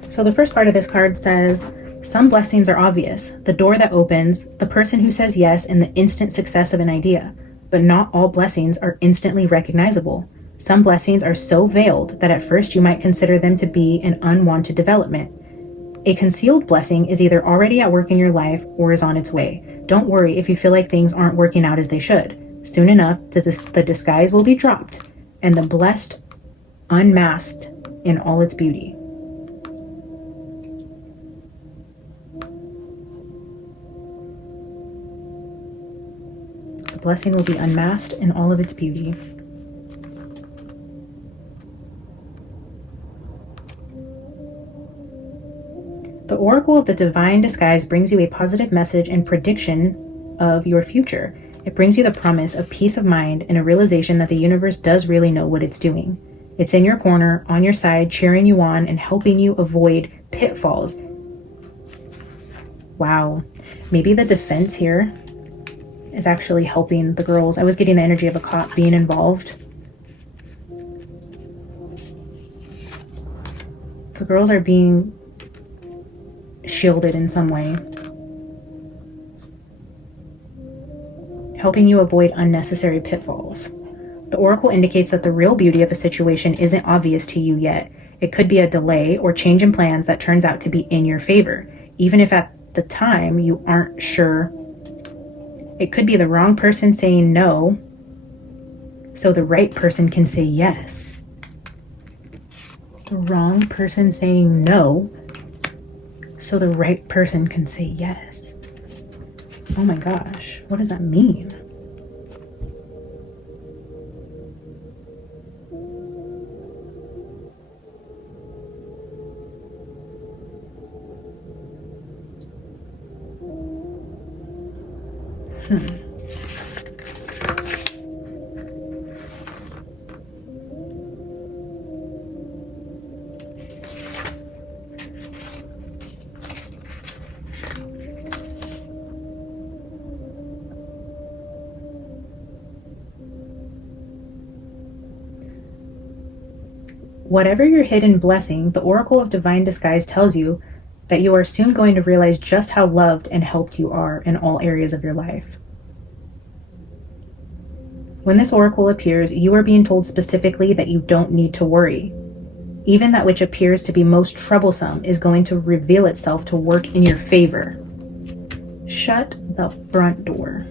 So the first part of this card says, some blessings are obvious, the door that opens, the person who says yes, and the instant success of an idea. But not all blessings are instantly recognizable. Some blessings are so veiled that at first you might consider them to be an unwanted development. A concealed blessing is either already at work in your life or is on its way. Don't worry if you feel like things aren't working out as they should. Soon enough, the disguise will be dropped, and the blessed unmasked in all its beauty. The blessing will be unmasked in all of its beauty. The Oracle of the Divine Disguise brings you a positive message and prediction of your future. It brings you the promise of peace of mind and a realization that the universe does really know what it's doing. It's in your corner, on your side, cheering you on and helping you avoid pitfalls. Wow. Maybe the defense here is actually helping the girls. I was getting the energy of a cop being involved. The girls are being shielded in some way, helping you avoid unnecessary pitfalls. The Oracle indicates that the real beauty of a situation isn't obvious to you yet. It could be a delay or change in plans that turns out to be in your favor, even if at the time you aren't sure. It could be the wrong person saying no, so the right person can say yes. The wrong person saying no, so the right person can say yes. Oh my gosh, what does that mean? Whatever your hidden blessing, the Oracle of Divine Disguise tells you that you are soon going to realize just how loved and helped you are in all areas of your life. When this oracle appears, you are being told specifically that you don't need to worry. Even that which appears to be most troublesome is going to reveal itself to work in your favor. Shut the front door.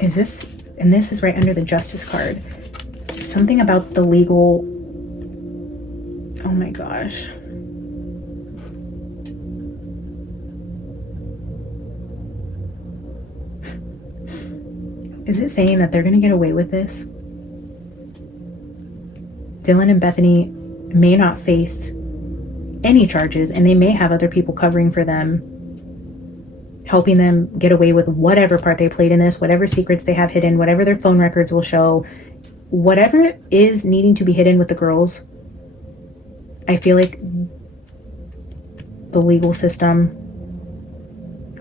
Is this, and this is right under the Justice card, something about the legal, oh my gosh. Is it saying that they're going to get away with this? Dylan and Bethany may not face any charges, and they may have other people covering for them, helping them get away with whatever part they played in this, whatever secrets they have hidden, whatever their phone records will show, whatever is needing to be hidden with the girls. I feel like the legal system,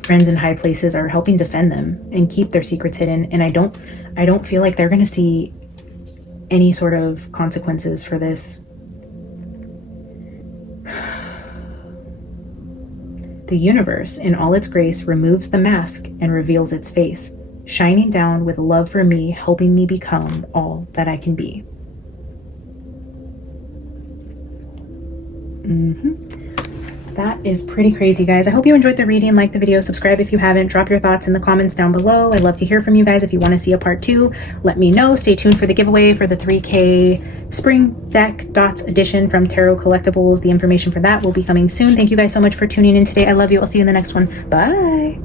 friends in high places are helping defend them and keep their secrets hidden. And I don't feel like they're going to see any sort of consequences for this. The universe, in all its grace, removes the mask and reveals its face, shining down with love for me, helping me become all that I can be. That is pretty crazy, guys. I hope you enjoyed the reading. Like the video, subscribe if you haven't, drop your thoughts in the comments down below. I'd love to hear from you guys. If you want to see a part 2, let me know. Stay tuned for the giveaway for the 3K Spring Deck Dots edition from Tarot Collectibles. The information for that will be coming soon. Thank you guys so much for tuning in today. I love you. I'll see you in the next one. Bye.